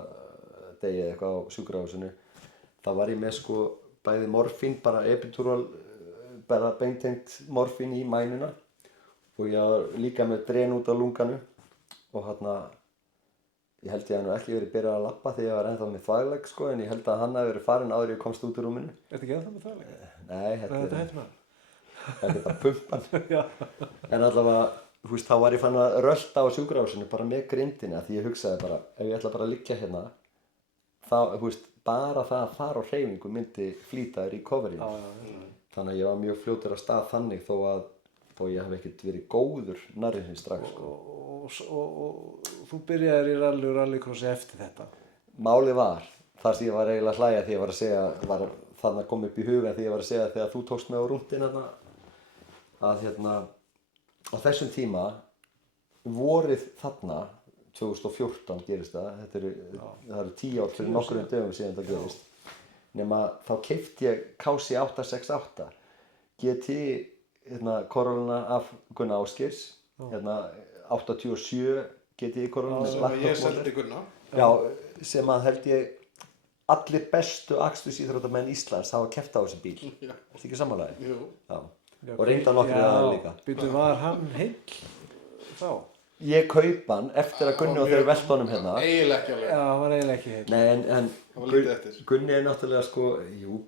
degi eitthvað á sjúkrahúsinu. Þá var ég með sko bæði morfín, bara epidural, bara beintengt morfín í mænuna. Og ég var líka með dren út á lunganu og ég held ég nú ekki verið byrjað að labba þegar ég var ennþá með þvaglegg sko en ég held að hann hafi verið farinn áður ég komst út úr rúminu. Ertu ekki ennþá með þvaglegg? Nei, þetta heitir maður. Þetta er bara pumpan. En allavega, þá var ég fann að rölta á sjúkrahúsinu bara með grindinni því ég hugsaði bara, ef ég ætla bara að liggja þá, bara það að fara á hreyfingu myndi flýta recovery. Þannig að ég var mjög fljótur af stað þannig þó ég hef ekkert verið góður nærri hins strax sko. Og þú byrjaðir í rally og rallycrossi eftir þetta? Málið var, þar sem ég var eiginlega að hlæja því ég var að segja, þannig að kom upp í huga því ég var að segja þegar þú tókst með á rúndin að á þessum tíma, vorið þarna, 2014 gerist það eru 10 ár fyrir nokkrum dögum síðan það gerist, nema þá keypti ég KC 868 GT Corolla af Gunnar Ásgeirs 87 GT Corolla sem ég seldi Gunnar sem að held ég allir bestu akstursíþróttamenn Íslands hafa keppt á þessi bíl. Ertu ekki sammála? Jú. Já. og reynda nokkri aðeins líka. Býtu, var hann heill þá? Ég kaup hann eftir að Gunni og þeir velta honum hérna. Eiginlega ekki alveg. Já, hann var eiginlega ekki heill. Nei, en Það var lítið eftir. Gunni náttúrulega sko,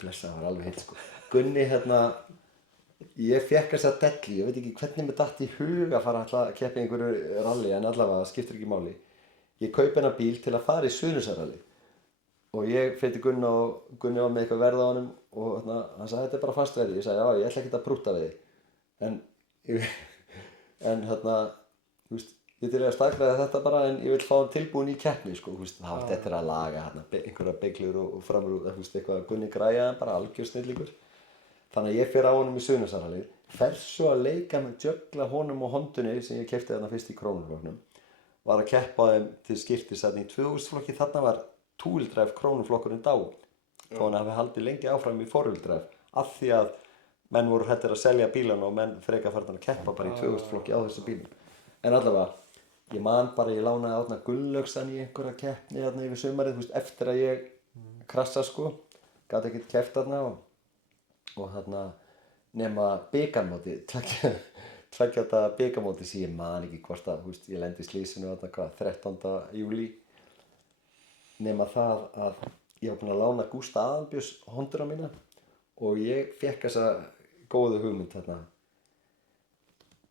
blessa, það var alveg heill sko. Gunni ég fekk þessa dellu, ég veit ekki hvernig mér datt í hug að fara að keppa í einhverju rally, en allavega það skiptir ekki máli. Ég kaup hennar bíl til að fara í Suðurnesjarally og ég fer til Gunna og Gunni var með eitthvað verð á honum og hann sagði þetta bara fast verði. Ég sagði já, ég ætla ekki að prútta við þig. En þú veist, ég til að staðgræða þetta bara en ég vil fá hann tilbúin í keppni sko, þú veist, það þetta að laga einhverja beiglur og framrúð, þú veist, eitthvað Gunni græja, bara algjör snillingur. Þannig að ég fer á honum í Suðurnesjarally, fer svo að leika með jögla honum og hondunni sem ég keypti þarna fyrst í krónuflokknum. Var að keppa þeim til skiptis þarna í 2000 flokki, þarna var two-wheel-drive krónuflokkurinn dáinn. Þó hann hafi haldið lengi áfram í four-wheel-drive af því að menn voru hræddir að selja bílana og menn frekar farnir að keppa bara í 2000 flokki á þessu bílum. En allavega, ég man bara, ég lánaði Árna Gunnlaugsson í einhverja keppni þarna yfir sumarið, þú veist, eftir að ég krassa sko, gat ekkert keppt þarna og nema bikarmóti, tveggja bikarmóti sem ég man ekki hvort að, þú veist, ég lendi í slísinu 13. júlí. Nema það að ég var búinn að lána Gústa Aðalbjörns honduna mína og ég fékk þessa góðu hugmynd þarna.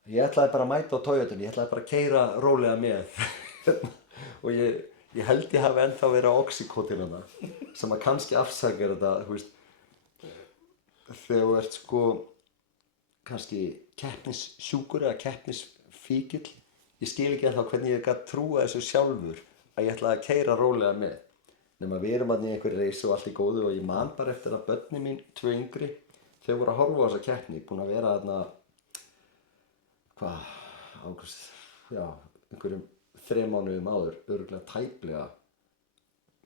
Ég ætlaði bara að mæta á Toyotunni, ég ætlaði bara að keyra rólega með og ég held ég hafi ennþá verið á oxycotinana sem að kannski afsakar þetta, þú veist, þegar þú ert sko kannski keppnissjúkur eða keppnisfíkill. Ég skil ekki ennþá hvernig ég gat trúa þessu sjálfur að ég ætlaði að keyra rólega með. Nema við erum þarna í einhverju reysi og allt í góðu og ég man bara eftir að börnin mín, 2 yngri, þau voru að horfa á þessa keppni, búin að vera þarna einhverjum 3 mánuðum áður, örugglega tæplega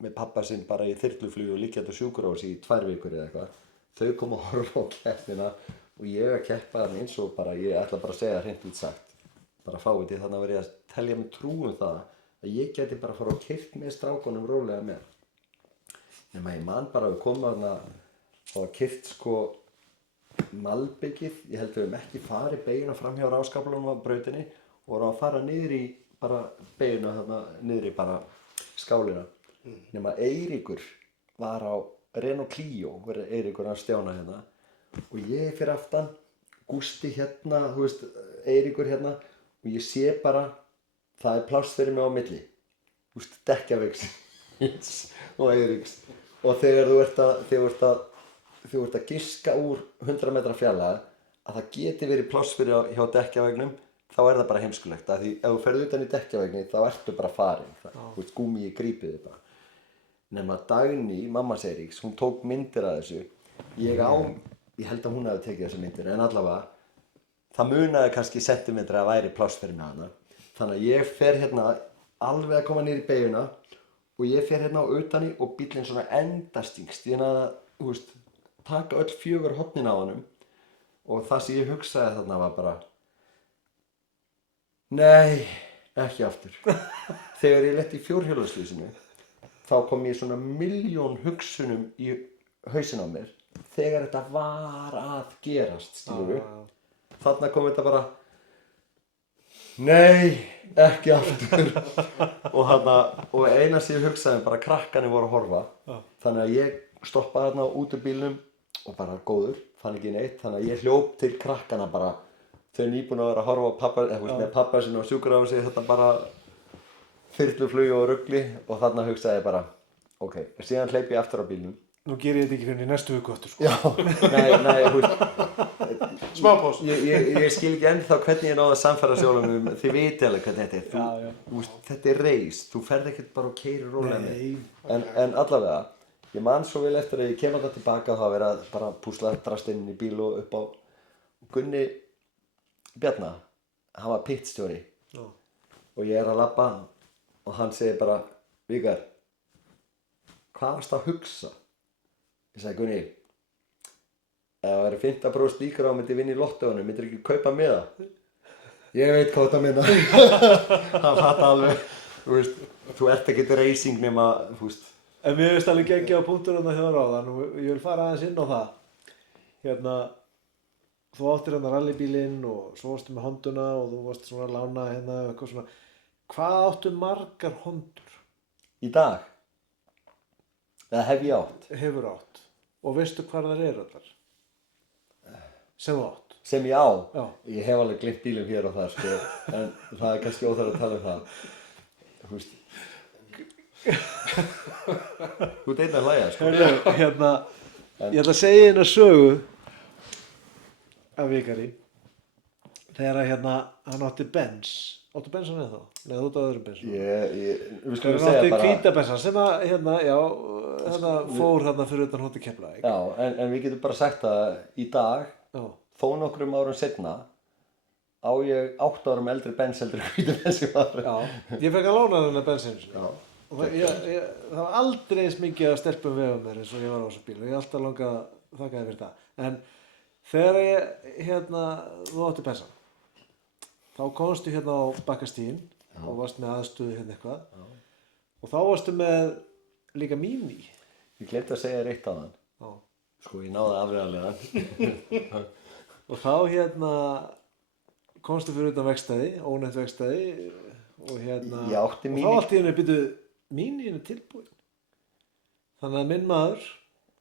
með pabba sinn bara í þyrluflugi og liggjandi á sjúkrahúsi í 2 vikur eða eitthvað. Þau komu að horfa á keppnina og ég að keppa þarna eins og bara, ég ætla bara að segja hreint út sagt, bara fáið því þannig að verið að telja mig trú það að ég geti bara að fara og keyrt með strákunum rólega með. Nema ég man bara að við komum þarna og keyrt sko malbyggið, ég held við höfum ekki farið beyguna fram hjá ráskaflunum á brautinni og vorum að fara niður í bara beyguna þarna niður í bara skálina. Nema Eiríkur var á Renault Clio, Eiríkur að stjána hérna og ég fyrir aftan, Gústi hérna, þú veist, Eiríkur hérna og ég sé bara, það pláss fyrir mig á milli, þú veist, Dekkjavíks og Eiríks og þegar þú ert að giska úr 100 metra fjarlægð að það geti verið pláss fyrir hjá Dekkjavíknum, þá það bara heimskulegt að því ef þú ferð utan í Dekkjavíkni þá ertu bara farin, þú veist, gúmíi grípið þig bara. Nema Dagný, mamma Eiríks, hún tók myndir af þessu, ég held að hún hafi tekið þessu myndir, en allavega, það munaði kannski sentimetra að væri pláss fyrir mig hana. Þannig að ég fer hérna alveg að koma niður í beyguna og ég fer hérna á utani og bíllinn svona endastingst, ég að, þú veist, taka öll 4 hornin á honum og það sem ég hugsaði þarna var bara, nei, ekki aftur. Þegar ég lenti í fjórhjólaslysinu, þá kom ég svona 1.000.000 hugsunum í hausinn á mér þegar þetta var að gerast, skilurðu. Þarna kom þetta bara, nei, ekki aftur. og eina sem ég hugsaði bara krakkarnir voru að horfa. Þannig að ég stoppaði þarna út úr bílnum og bara góður, fann ekki neitt. Þannig að ég hljóp til krakkana bara, þau nýbúin að vera að horfa á pappa, með pappa sinni á sjúkrahúsi, þetta bara þyrluflugi og rugli og þarna hugsaði ég bara, ok, síðan hleyp ég aftur á bílnum. Nú ger ég þetta ekki fyrir í næstu viku aftur, sko. Já, nei, þú veist, smá pós. Ég skil ekki ennþá hvernig ég náði að samfæra sjálfum, þið viti alveg hvernig þetta er. Þú veist, þetta reis, þú ferð ekkert bara og keyrir rólega með. En allavega, ég man svo vel eftir að ég kem alltaf tilbaka og það verið að bara púsla drast inn í bíl og upp á Gunni Bjarna, hann var pittstjóri og ég að labba og hann segir bara, Víkar, hvað varst að hugsa? Ég sagði, Gunni, ef það væri 15% líkur á að myndi vinna í lottóinu, myndir ekki kaupa með það? Ég veit hvað þetta minna. Hann fatt alveg, þú ert ekkert racing nema, þú veist. En mér finnst alveg geggjað punktur þarna hjá ráðan og ég vil fara aðeins inn á það. Hérna, þú áttir hérna rallybílinn og svo varstu með Honduna og þú varst svona að lána hérna eitthvað svona. Hvað áttu margar Hondur? Í dag? Eða hef ég átt? Hefur átt. Og veistu hvar þær eru allar? Sem þú átt. Sem ég á? Já. Ég hef alveg gleymt bílum hér og þar, sko, en það kannski óþarf að tala það. Þú veist. Þú ert einn að hlæja, sko. Hérna, ég ætla að segja hérna sögu af Vikari. Þegar hérna, hann átti Benz. Áttu Benz hann eða þá? Nei, þú ert á öðrum Benz. Við skulum Hann segja átti bara... hvíta Benz, sem að, hérna, já, hérna fór hérna fyrir utan Hótel Keflavík. Já, en við getum bara sagt að í dag, Já. þó nokkrum árum seinna, á ég 8 árum eldri Benz heldur en hvíta Benz ég var. Já, ég fekk að lána þennan Benz einu sinni. Já. Og það var aldrei eins mikið að stelpum vefum mér eins og ég var á þessu bíl og ég alltaf langað að þakka þér fyrir það. En þegar ég, hérna, þú átti Benzan, þá komstu hérna á Bakkastíginn og varst með aðstöðu hérna eitthvað. Já. Og þá varstu með líka Mini. Ég glemti að segja þér eitt á þann. Já. Sko, ég náði afræðarlega. Og þá hérna komstu fyrir utan vegstæði, ónefnt vegstæði og hérna... Ég átti Mini... Og þá allt í henni byrjuðu Miniinn tilbúin. Þannig að minn maður,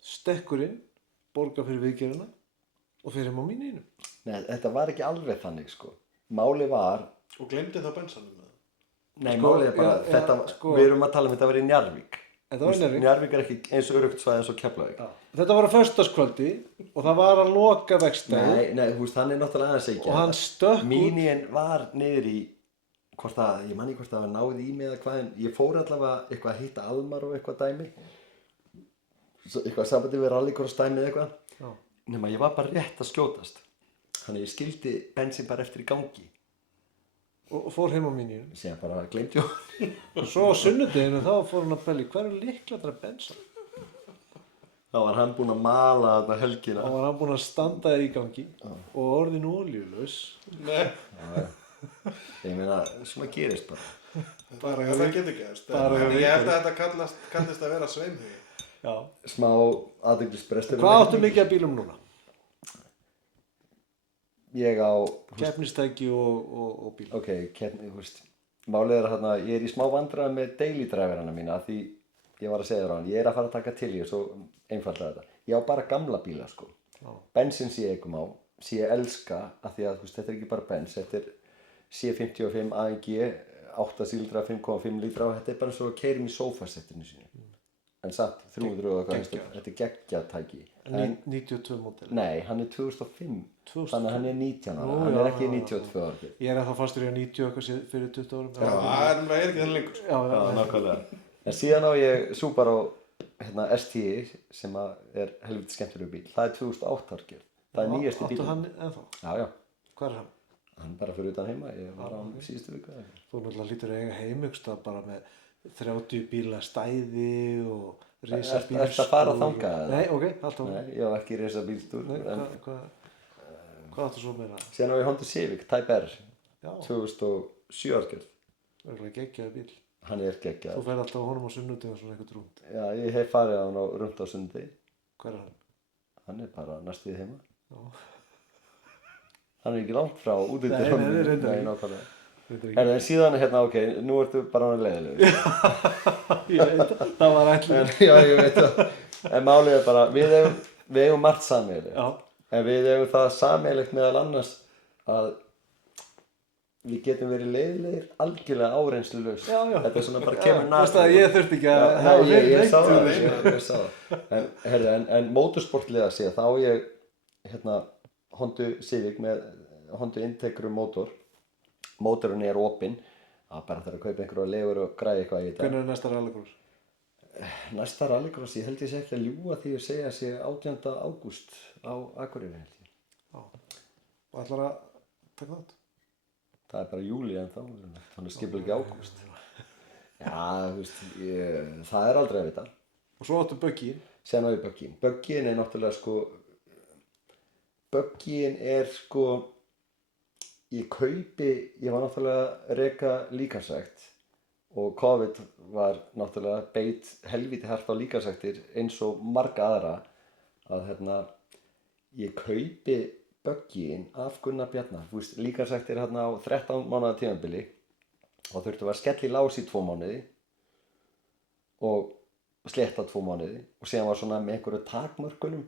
stekkurinn, borgar fyrir viðgerðina og fyrir á Mininnum. Nei, þetta var ekki alveg þannig, sko. Máli var... Og glemdi þá Bensanum með það? Nei, málið er bara, þetta, sko, við erum að tala um þetta var í Njarðvík. Þetta var í Njarðvík? Njarðvík er ekki eins öruggt svæði eins og Keflavík. Já. Þetta var á föstudagskvöldi og það var að loka vegstæði. Nei, þú veist, hann er náttúrulega aðeins ekki. Og hann stökk út. Miniinn var niður í, hvort það, ég manni hvort það var náð í mig eða hvað, en ég fór allavega eitthvað að hitta Almar og eitthvað dæmi. Eitthvað sambandi við rallycross dæmi eða eitthvað. Já. Nema ég var bara rétt að skjótast. Þannig ég skildi bensín bara eftir í gangi. Og fór heim á Mininnum. Síðan bara gleymdi ég. Og svo á sunnudeginu þá fór hann að belli, hver er lyklarnir að bensa? Þá var hann búinn að mala þetta helgina. Þá var hann búinn að standa í gangi og orðin olíulaus. Nei. Ég meina, svona gerist bara. Bara það getur gerst. Ég held að þetta kallist að vera sveimhugi. Já. Smá athyglisbrestur. Hvað áttu mikið af bílum núna? Ég á... Keppnistæki og bíl. Ok, keppni, þú veist. Málið er hérna, ég er í smá vandræðum með daily driverana mína því ég var að segja þér á hann, ég er að fara að taka til ég svo einfaldlega þetta. Ég á bara gamla bíla, sko. Bensín sé ég einhverjum á, sé ég elska að því að, þú veist, þetta er ekki bara bens, þetta er C55 AMG, 8 síldra, 5,5 lítra og þetta er bara svo að keyrum í sófasettinu sínu. En satt 300 og eitthvað, þetta er geggjatæki. 92 módel. Nei, hann er 2005, þannig að hann er 19 ára, hann er ekki 92 ára. Ég er ennþá fastur í að 90 eitthvað fyrir 20 árum. Já, það er ekki þannig lengur. Já, nákvæmlega. En síðan á ég Subaru STI sem er helviti skemmtilegur bíl, það er 2008 árgerð. Það er nýjasti bíl. Áttu hann ennþá? Já. Hvað er hann? Hann bara fyrir utan heima, ég var á hann síðustu viku. Þú náttúrulega hlýtur að eiga heimugstað bara með 30 bíla stæði og risabílstúr. Ertu að fara þangað? Nei, ok, alltaf. Nei, ég var ekki risabílstúr. Hvað áttu svo meira? Síðan á ég Honda Civic Type R, 2007 árgerð. Það er geggjaði bíl. Hann er geggjaði. Þú ferð alltaf á honum á sunnudegi og svona eitthvað rúnd. Já, ég hef farið á hann á rúnd á sunnudegi. Hver er hann? Hann er bara næst við heima. Já. Hann er ekki langt frá útýttur. Nei, reyndar ekki. Nákvæmlega. En síðan hérna, ok, nú ertu bara hann leiðilegur. Ég veit það, það var ætlunin. Já, ég veit það. En málið er bara, við eigum margt sameiginlegt. Já. En við eigum það sameiginlegt meðal annars að við getum verið leiðilegir algjörlega áreynslulaus. Já. Þetta er svona bara kemur nát. Þú veist að ég þurfti ekki að hafa verið neitt. Ég sá það. En motorsportlega séð, þá á ég hérna Honda Civic með Honda Integrum mótor. Mótorinn er opinn. Það bara þarf að kaupa einhverju legur og græða eitthvað í þetta. Hvernig er næsta rallycross? Næsta rallycross, ég held ég sé ekki að ljúga því að segja sé 18. ágúst á Akureyri held ég. Já. Og ætlar að taka þátt? Það er bara júlí ennþá, þannig skipur ekki ágúst. Já, þú veist, það er aldrei að vita. Og svo áttu Buggyin. Sen á ég Buggyin. Buggyin er náttúrulega sko, Buggyin er sko, ég var náttúrulega að reka líkamsrækt og COVID var náttúrulega beit helvíti hart á líkamsræktir eins og marga aðra að hérna, ég kaupi böggin af Gunnar Bjarnar, þú veist, líka sagt er hérna á 13 mánaða tímabili og þurftum að skella í lás í 2 mánuði og slétta 2 mánuði og síðan var svona með einhverju takmörkunum,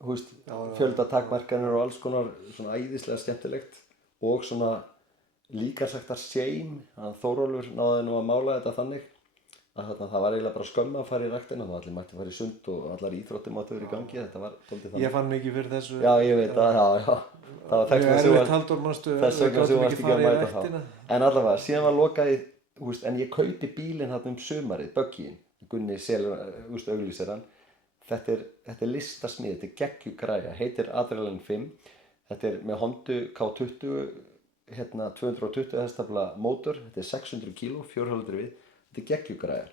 þú veist, fjölda takmarkanir og alls konar svona æðislega skemmtilegt og svona líka sagt að shame, að Þórólfur náði nú að mála þetta þannig að það var eiginlega bara skömm að fara í ræktina og allir mætti fara í sund og allar íþróttir máttu vera í gangi, þetta var doldið þannig. Ég fann mikið fyrir þessu. Já, ég veit það, já. Það var þess vegna þú varst ekki að mæta þá. En allavega, síðan var lokaði, en ég kaupi bílinn þarna sumarið, böggin, Gunni selur, auglýsir hann. Þetta er listasmíð, þetta er geggjugræja, heitir Adrenalin 5. Þetta er með Honda K20, 220 hestafla mótor, þetta er 600 kg, 400 við. Þetta er geggjugræjar.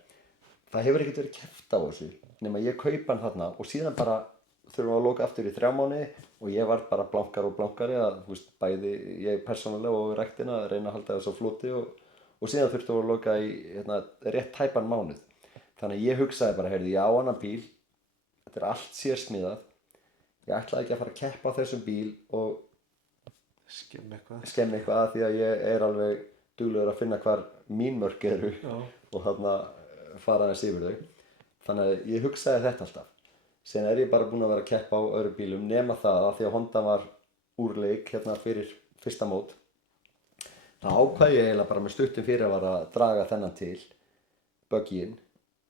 Það hefur ekkert verið keppt á þessu nema ég kaupa hann þarna og síðan bara þurfum við að loka aftur í 3 mánuði og ég var bara blankari að bæði ég persónulega og ræktina að reyna að halda þessu á floti og síðan þurftum við að loka í rétt tæpan mánuð. Þannig að ég hugsaði bara, heyrðu, ég á annan bíl, þetta er allt sérsmíðað, ég ætlaði ekki að fara að keppa á þessum bíl og skemmi eitthvað að því að ég er alveg duglegur að finna hvar mín mörk eru og þarna fara aðeins yfir þau. Þannig að ég hugsaði þetta alltaf. Síðan er ég bara búinn að vera að keppa á öðrum bílum nema það að því að Honda var úr leik fyrir fyrsta mót. Það ákvað ég eiginlega bara með stuttum fyrir að vera að draga þennan til, böggin,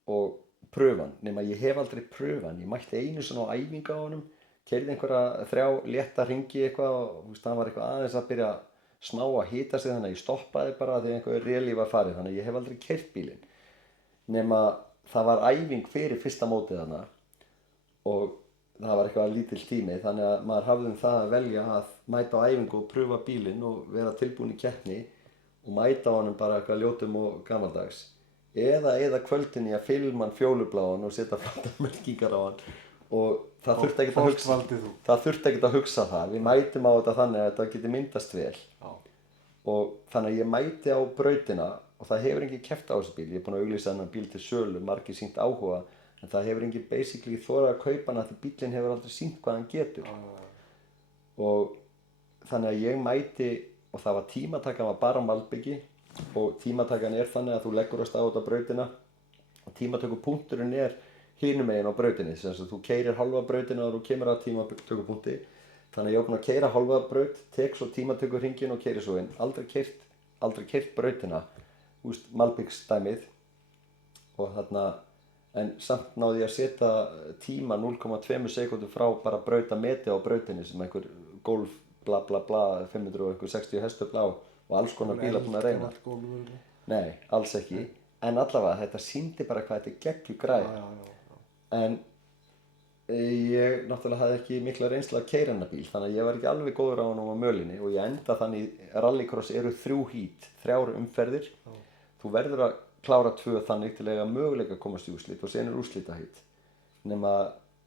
og pröfan. Nema ég hef aldrei pröfan. Ég mætti einu svona á æfingu á honum, keyrði einhverja 3 létta hringi eitthvað og það var eitthvað aðeins að byrja smá að hita sig þannig að ég stoppaði bara því einhver rally var farið þannig að ég hef aldrei keyrt bílinn nema það var æfing fyrir fyrsta mótið þarna og það var eitthvað lítill tími þannig að maður hafði það að velja að mæta á æfingu og pröfa bílinn og vera tilbúin í keppni og mæta á honum bara eitthvað ljótum og gamaldags eða kvöldin í að filma hann fjólubláan og setja flottar merkingar á hann og það þurfti ekkert að hugsa það. Við mætum á þetta þannig að þetta geti myndast vel. Og þannig að ég mæti á brautina og það hefur enginn keppt á þessu bíl. Ég er búinn að auglýsa þennan bíl til sölu, margir sýnt áhuga, en það hefur enginn basically þorað að kaupa hann því bílinn hefur aldrei sýnt hvað hann getur. Og þannig að ég mæti og það var tímatakan var bara Malbyggi og tímatakan er þannig að þú leggur á stað út á brautina og tímatökupunkturinn er hinum megin á brautinni, sem að þú keyrir hálfa brautina og þú kemur að tímatökupunkti. Þannig að ég er búinn að keyra hálfa braut, tek svo tímatökuhringinn og keyri svo inn. Aldrei keyrt brautina, Malbyggsdæmið og þarna, en samt náði ég að setja tíma 0,2 sekúndur frá bara brautameti á brautinni sem einhver golf bla bla bla 560 hestöfl á og alls konar bílar búin að reyna. Nei, alls ekki. En allavega þetta sýndi bara hvað þetta er geggjugræja. En ég náttúrulega hafði ekki mikla reynslu að keyra hennar bíl þannig að ég var ekki alveg góður á honum á mölinni og ég enda þannig rallycross eru 3 hít, 3 umferðir. Þú verður að klára 2 þannig til að eiga möguleika að komast í úrslit og sen úrslitahít. Nema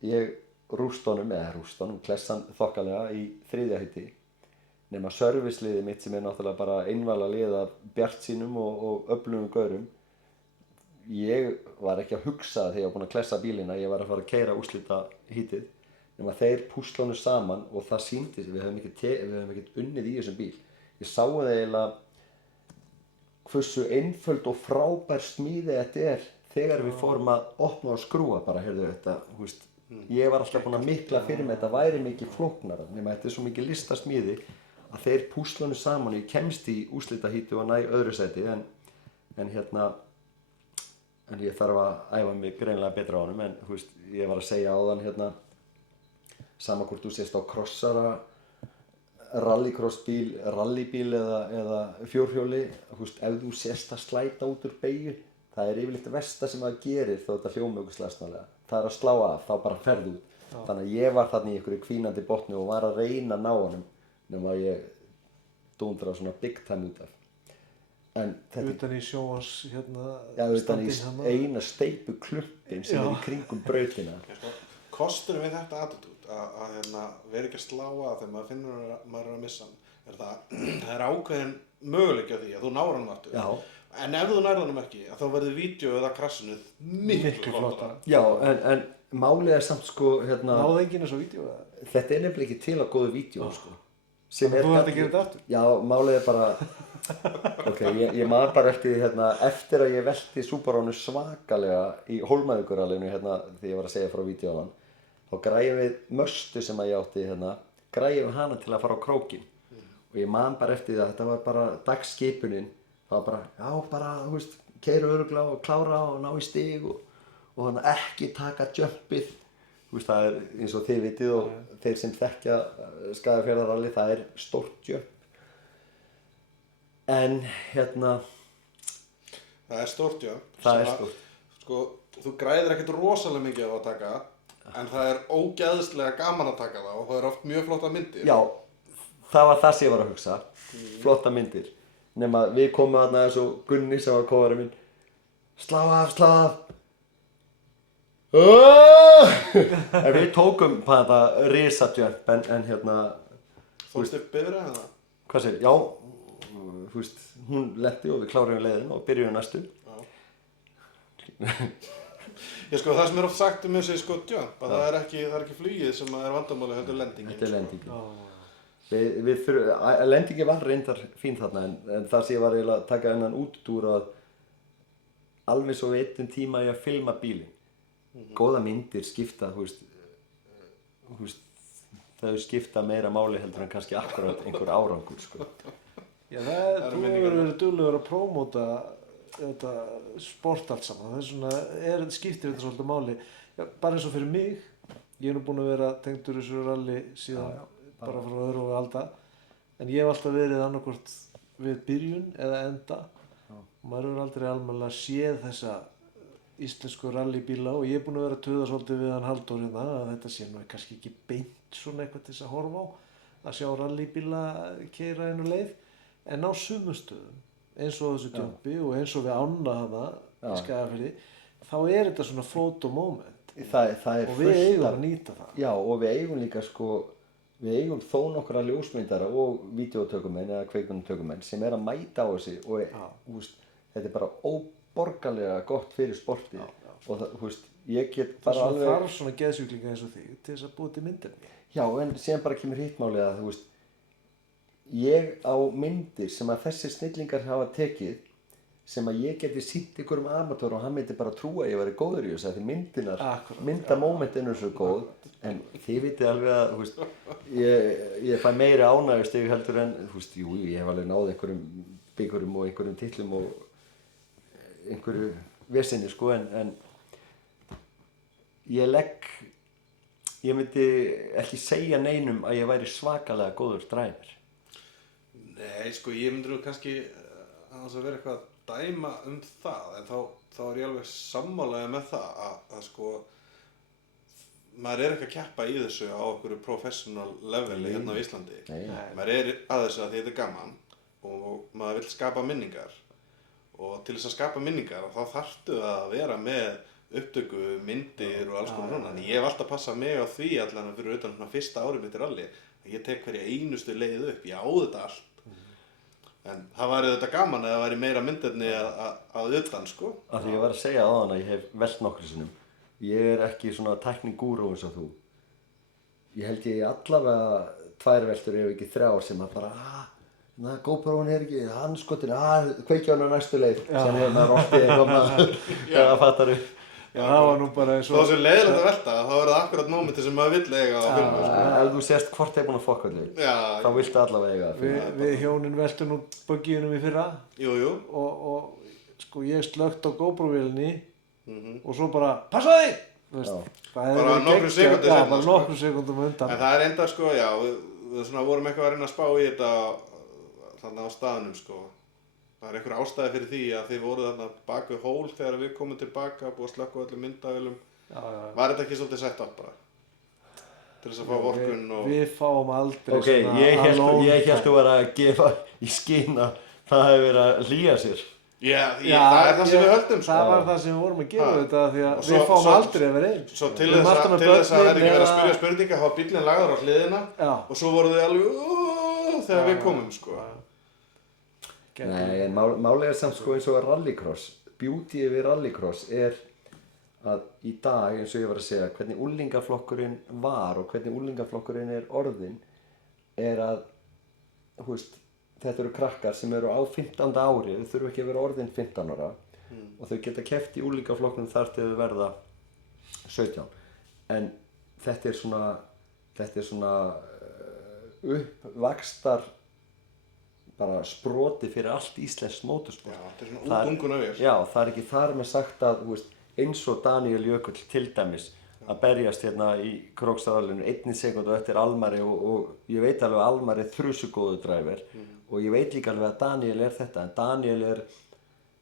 ég rúst honum, klessan þokkalega í 3. híti. Nema serviceliðið mitt sem er náttúrulega bara einvala lið af bjartsýnum og öflugum gaurum. Ég var ekki að hugsa þegar ég var búinn að klessa bílina að ég var að fara að keyra úrslitahítið nema þeir púsla honum saman og það sýndi sig, við höfum ekkert unnið í þessum bíl. Ég sá það eiginlega hversu einföld og frábær smíði þetta er þegar við fórum að opna og skrúa bara, heyrðu þetta, ég var alltaf búinn að mikla fyrir mig þetta væri mikið flóknara nema þetta er svo mikið listasmíði að þeir púsla honum saman og ég kemst í úrslitahíti og næ öðru sæti en ég þarf að æfa mig greinilega betra á honum en ég var að segja áðan sama hvort þú sést á krossara, rallycrossbíl, rallybíl eða fjórhjóli, ef þú sést að slæta út úr beygju, það er yfirleitt versta sem það gerir þó þetta hljómi okkur slasnalega. Það er að slá af, þá bara ferðu út. Þannig að ég var þarna í einhverju hvínandi botni og var að reyna að ná honum nema að ég dúndra svona big time út af. Utan í sjóans utan í eina steypu klumpin sem er í kringum brautina. Kosturinn við þetta attitút að vera ekki að slá að þegar maður finnur að maður að missa hann það ákveðin möguleiki á því að þú náir hann aftur. Já. En ef þú nærð hann ekki, þá verður vídeóið að krassinu miklu flottara. Já, en málið samt sko, náðu enginn eins og vídeóið? Þetta nefnilega ekki til að góðu vídeó, sko. Þannig þú hætti að gera þetta aftur? Já, málið bara, ok, ég man bara eftir eftir að ég velti Subaru svakalega í Hólmavíkurrallinu því ég var að segja frá vídeólan, þá græjum við möstu sem að ég átti græjum hana til að fara á krókinn. Og ég man bara eftir því að þetta var bara dagsskipunin, það var bara, já, bara, þú veist, keyra örugglega og klára og ná í stig og ekki taka jumpið. Þú veist, það eins og þið vitið og þeir sem þekkja Skagafjarðarrally, það stórt jump. En það stórt jump. Það stórt. Sko, þú græðir ekkert rosalega mikið á að taka, en það ógeðslega gaman að taka það og það oft mjög flotta myndir. Já, það var það sem ég var að hugsa. Flotta myndir. Nema við komum þarna eins og Gunni sem var kóðarinn minn. Slá af. En við tókum þetta risajump en Fórstu bifreið eða? Hvað segir? Já, þú veist, hún lenti og við klárum leiðin og byrjum næstu. Já, sko, það sem oft sagt þessi sko jump, að það er ekki flugið sem er vandamálið, heldur lendingin. Þetta lendingin. Lendingin var reyndar fín þarna en það sem ég var eiginlega að taka þennan útúr að alveg svo við eittum tíma í að filma bílinn. Góða myndir skipta, þú veist, þau skipta meira máli heldur en kannski akkurat einhver árangur, sko. Já, þú hefur verið duglegur að prómóta þetta sport allt saman. Það skiptir þetta svolítið máli. Já, bara eins og fyrir mig, ég nú búinn að vera tengdur þessu rally síðan bara frá öðru og alda, en ég hef alltaf verið annarkvort við byrjun eða enda. Maður hefur aldrei almennilega séð þessa íslensku rallybíla og ég er búinn að vera að tuða svolítið við hann Halldór að þetta sé nú kannski ekki beint svona eitthvað til þess að horfa á að sjá rallybíla keyra einu leið en á sumum stöðum eins og þessu jumpi og eins og við ána hana í Skagafirði þá þetta svona photo moment og við eigum að nýta það. Já og við eigum líka sko við eigum þó nokkra ljósmyndara og vídeótökumenn eða kveikmyndatökumenn sem að mæta á þessi og þetta bara óborgarlega gott fyrir sportið og það, þú veist, ég get bara alveg... Það þarf svona geðsjúklinga eins og þig til þess að búa til myndefni. Já, en síðan bara kemur hitt málið að, þú veist, ég á myndir sem að þessir snillingar hafa tekið sem að ég geti sýnt ykkur amatör og hann myndi bara trúa að ég væri góður í þessu, því myndamómentinu svo góð, en þið vitið alveg að, þú veist, ég fæ meiri ánægjustig heldur en, þú veist, jú, ég hef alveg náð einhverjum byggurum og einhverjum titlum og einhverju vesinni sko en ég myndi ekki segja neinum að ég væri svakalega góður driver. Nei sko ég myndi nú kannski að vera eitthvað að dæma það en þá ég alveg sammálaði með það að sko maður ekki að keppa í þessu á einhverju professional leveli hérna á Íslandi. Maður að þessu að þetta gaman og maður vill skapa minningar og til þess að skapa minningar þá þarftu að vera með upptöku, myndir og alls konar svona. En ég hef alltaf passað mig á því allan fyrir utan svona fyrsta árið mitt rally að ég tek hverja einustu leið upp, ég á þetta allt. En það væri þetta gaman eða það væri meira myndefni að utan sko. Af því ég var að segja áðan að ég hef velt nokkru sinnum. Ég ekki svona tæknigúrú eins og þú. Ég held ég allavega 2 veltur ef ekki 3 sem að bara GoPro-un ekki, hann skotin, kveikja hann á næstu leið sem maður orti eitthvað eða fattar upp. Já, það var nú bara eins og... Þá sem leiðilegt að velta, þá það akkurat mómenti sem maður vill eiga á filmu. Ef þú sést hvort búinn að fokka allir, þá viltu allavega eiga það. Við hjónin veltum nú buggyunum í fyrra. Jú. Og sko ég slökkt á GoPro-vélinni og svo bara, passa þig! Bara nokkrum sekúndum seinna. Já, bara nokkrum sekúndum undan. En það enda sko, já, við svona vorum eitthvað að reyna að spá í þetta þarna á staðnum sko. Það er einhver ástæði fyrir því að þið voru þarna bak við hól þegar við komum tilbaka, búið að slökkva öllum myndavélum. Var þetta ekki svolítið sett upp bara? Til þess að fá vorkunn og... Við fáum aldrei svona... Ok, ég hélt þú var að gefa í skyn að það hefði verið að hlýja sér. það er það sem við höldum sko. Það var það sem við vorum að gera þetta því að við fáum aldrei að vera einn. Svo til þess að það er ekki verið að spyrja spurninga hafa bíllinn lagður á hliðina og svo voru þau alveg þegar við komum sko. Nei, en málið samt sko eins og rallycross. Beauty við rallycross að í dag, eins og ég var að segja, hvernig unglingaflokkurinn var og hvernig unglingaflokkurinn orðinn að, þetta eru krakkar sem eru á 15. ári, þau þurfa ekki að vera orðin 15 ára og þau geta keppt í unglingaflokknum þar til þau verða 17. En þetta er svona uppvaxtar bara sproti fyrir allt íslenskt mótorsport. Já, þetta er svona útungun af þér. Já, það er ekki þar með sagt að, eins og Daniel Jökull til dæmis að berjast hérna í Króksstaðarallinu 1 sekúndu eftir Almari og ég veit alveg að Almari er þrjusugóður dræver og ég veit líka alveg að Daniel þetta, en Daniel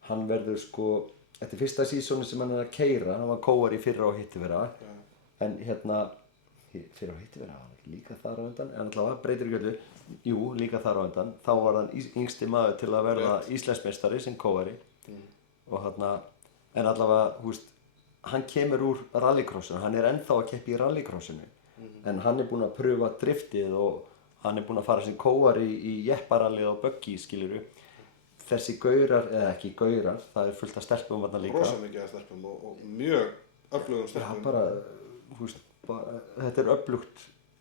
hann verður sko, þetta er fyrsta sísónu sem hann að keyra, hann var kóari fyrra á hittivera, en hérna, fyrra á hittivera, líka þar á undan, en allavega breytir ekki öllu, jú, líka þar á undan, þá var hann yngsti maður til að verða Íslandsmeistari sem kóari og hérna, en allavega, hann kemur úr rallycrossinu, hann ennþá að keppa í rallycrossinu en hann búinn að pröfa driftið og hann búinn að fara sem kóari í jepparallið og buggy, skilurðu. Þessi gaurar, eða ekki gaurar, það fullt af stelpum þarna líka. Rosa mikið af stelpum og mjög öflugum stelpum. Já, bara, þetta öflugt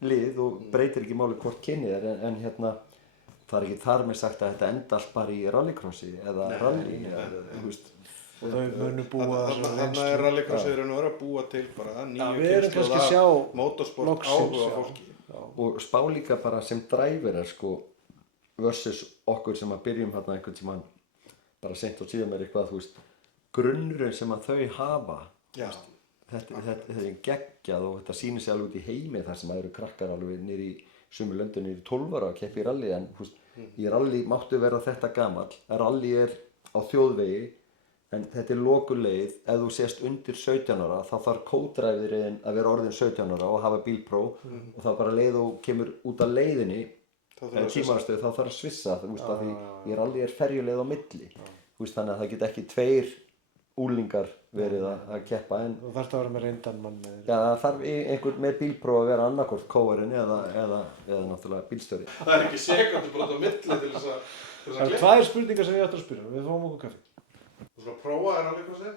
lið og breytir ekki máli hvort kynið en hérna, það ekki þar með sagt að þetta enda allt bara í rallycrossi eða rally, og þau munu búa þarna rallycrossið raun og vera að búa til bara nýju kynslóð af motorsport áhuga fólki og spá líka bara sem dræverar sko versus okkur sem að byrjum hérna einhvern tímann bara seint og síðan með eitthvað grunnurinn sem að þau hafa þetta geggjað og þetta sýnir sig alveg út í heimi þar sem að eru krakkar alveg niður í sömu löndum niður í 12 ára að keppa í rally en í rally máttu vera þetta gamall rally á þjóðvegi en þetta lokuleið, ef þú sést undir 17 ára þá þarf kódræfirinn að vera orðinn 17 ára og hafa bílpróf og þá bara leið og kemur út af leiðinni tímaðarstöðu þá þarf að svissa því í rally ferjuleið á milli þannig að það get ekki 2 úlingar verið að keppa en þú þarft að vera með reyndan mann já, það þarf einhver með bílpróf að vera annarkvort kóarinn eða náttúrulega bílstjóri það er ekki sekúndubrot á milli til þess að það eru 2 spurningar sem ég ætti að spyrja við fáum okkur kaffi Þú svona prófaði rallycrossið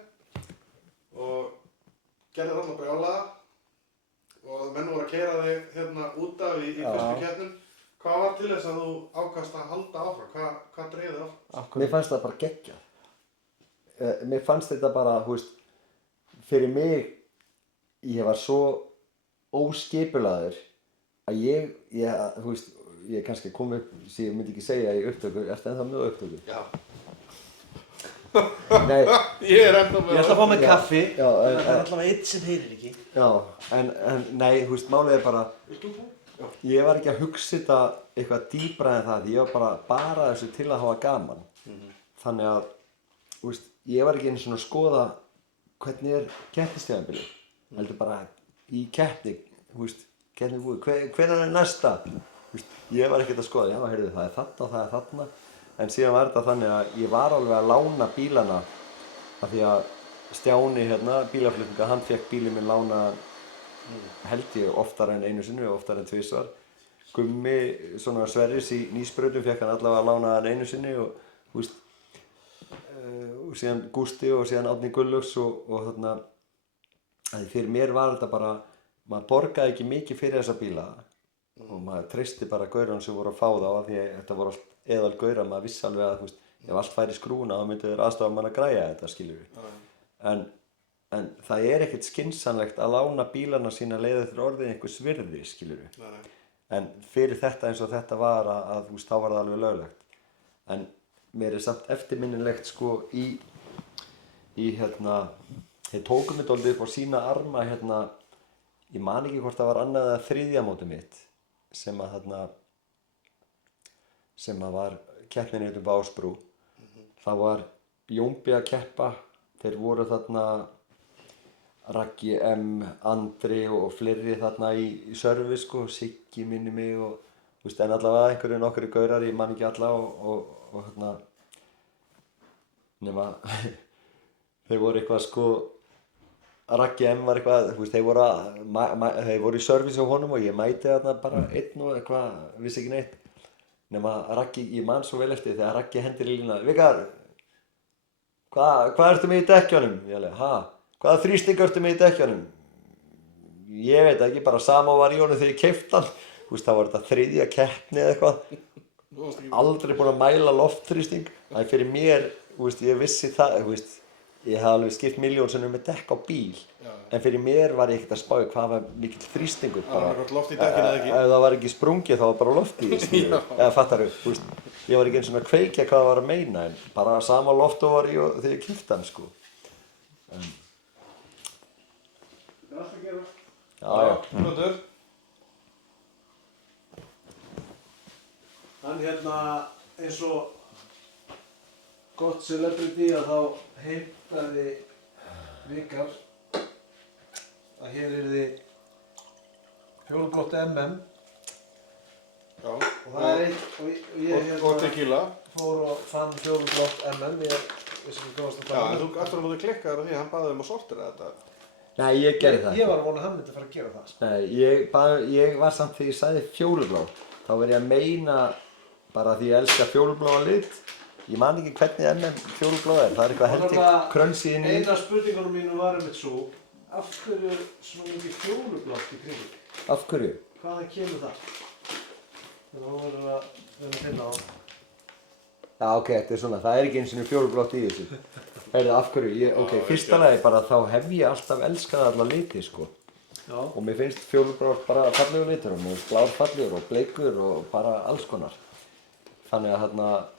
og gerðir alla brjálaða og menn voru að keyra þig hérna út af í fyrstu keppnum. Hvað var til þess að þú ákvaðst að halda áfram? Hvað dreif þig áfram? Mér fannst það bara geggjað. Mér fannst þetta bara, fyrir mig, ég var svo óskipulagður að ég kannski kom upp, sem ég myndi ekki segja í upptöku, ertu ennþá með upptöku? Já. Nei, ég ennþá með ég ætla að fá mig kaffi já, það er allavega einn sem heyrir ekki já, en nei, málið bara ég var ekki að hugsa þetta eitthvað dýpra en það ég var bara þessu til að hafa gaman þannig að ég var ekki einu svona að skoða hvernig keppnistímabilið heldur bara í keppni hvenær næsta ég var ekkert að skoða, já, heyrðu, það er þarna en síðan var þetta þannig að ég var alveg að lána bílana af því að Stjáni bílaflutninga, hann fékk bílinn minn lánaðan held ég oftar en einu sinni og oftar en 2 svar. Gummi, svona Sverris í Nýsbrautum fékk hann allavega lánaðan einu sinni og síðan Gústi og síðan Árni Gullaugs og fyrir mér var þetta bara, maður borgaði ekki mikið fyrir þessa bíla og maður treysti bara gaurunum sem voru að fá þá af því að þetta voru allt eðal gaurar, maður vissi alveg að ef allt færi skrúna þá myndi þeir aðstoða mann að græja þetta, skilur við. En það er ekkert skynsamlegt að lána bílana sína leiða eftir orðið einhvers virði, skilur við. En fyrir þetta eins og þetta var að þá var það alveg löglegt. En mér er samt eftirminnilegt þeir tóku mig dálítið upp á sína arma ég man ekki hvort það var annað eða 3. mótið mitt sem var keppnin út um Ásbrú. Það var Jónbi að keppa, þeir voru Raggi M, Andri og fleiri í service Siggi minni mig og en allavega nokkrir gaurar, ég man ekki alla og nema þeir voru eitthvað sko Raggi M var eitthvað, þú veist, þeir voru í service á honum og ég mæti þarna bara einn og eitthvað, vissi ekki neitt. Nema Raggi, ég man svo vel eftir þegar Raggi hendir í línuna, Vikar, hvað ertu með í dekkjunum? Ég alveg, hvaða þrýsting ertu með í dekkjunum? Ég veit ekki, bara sama var í honum þegar ég keypti hann. Þú veist, þá var þetta 3. keppni eða eitthvað. Aldrei búin að mæla loftþrýsting. Það fyrir mér, þú veist, ég vissi það, þú veist, ég hafði alveg skipt milljón með dekk á bíl. Já. En fyrir mér var ég ekkert að spá hvað var mikill þrýstingur. Það var eitthvað loft í dekkinu eða ekki? Ef það var ekki sprungið þá var bara loft í þessu. Eða fattar þú, þú veist, ég var ekki eins og að kveikja hvað það var að meina, en bara sama loft og var í og þegar ég keypti hann, sko. Það er alltaf að gera. Já. Flottur. Hann eins og gott celebrity að þá heimtaði Vikar að hér yrði fjólublátt MM. Já. Og það eitt, og ég og tequila. Fór og fann fjólublátt MM, ég vissi ekki hvað varst að tala. Já, en þú aftur á móti klikkaður á því að hann baði um að sortira þetta. Nei, ég gerði það. Ég var að vona að hann myndi fara að gera það. Nei, ég var samt þegar ég sagði fjólublá, þá var ég að meina bara því ég elska fjólubláa lit. Ég man ekki hvernig MM fjólublá er, það er eitthvað held ég krönsi inn í. Eina spurningunum mínu var svo, af hverju svona mikið fjólublátt í kringum? Af hverju? Hvaðan kemur það? Þannig að hún verður að finna á. Já, ok, þetta er svona, það er ekki eins og fjólublátt í þessu. Heyrðu, af hverju? Ok, fyrsta lagi bara þá hef ég alltaf elskað alla liti, sko. Já. Og mér finnst fjólublátt bara fallegur litur og mér finnst blár fallegur og bleikur og bara alls konar. Þannig að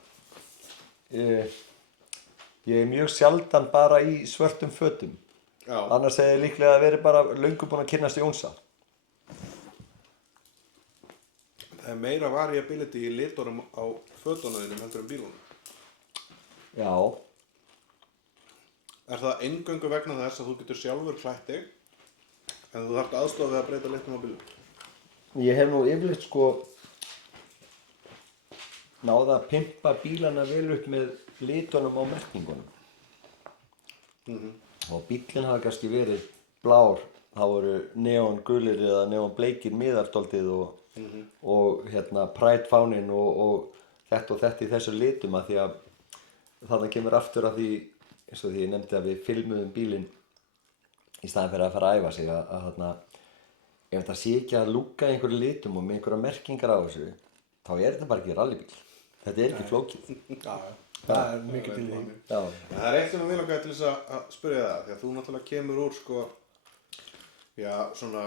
ég er mjög sjaldan bara í svörtum fötum. Já. Annars hefði ég líklega verið bara löngu búinn að kynnast Jónsa. Það er meira variability í litunum á fötunum heldur en bílunum. Já. Er það eingöngu vegna þess að þú getur sjálfur klætt þig en þú þarft aðstoð við að breyta litum á bílum? Ég hef nú yfirleitt sko náða að pimpa bílana vel upp með litunum á merkingunum. Og bílinn hafa kannski verið blár, það voru neongulir eða neonbleikir miðarstoldið og Pride fáninn og þetta í þessu litum að því að þarna kemur aftur að því eins og því ég nefndi að við filmuðum bílinn í staðinn fyrir að fara að æfa sig að ef þetta sé ekki að lúkka einhverju litum og með einhverja merkingar á þessu þá er þetta bara ekki rallybíl. Þetta er ekki flókið. Já, það er mikið til því. Já. Það er eitt sem ég langaði til þess að spyrja það því að þú náttúrulega kemur úr sko svona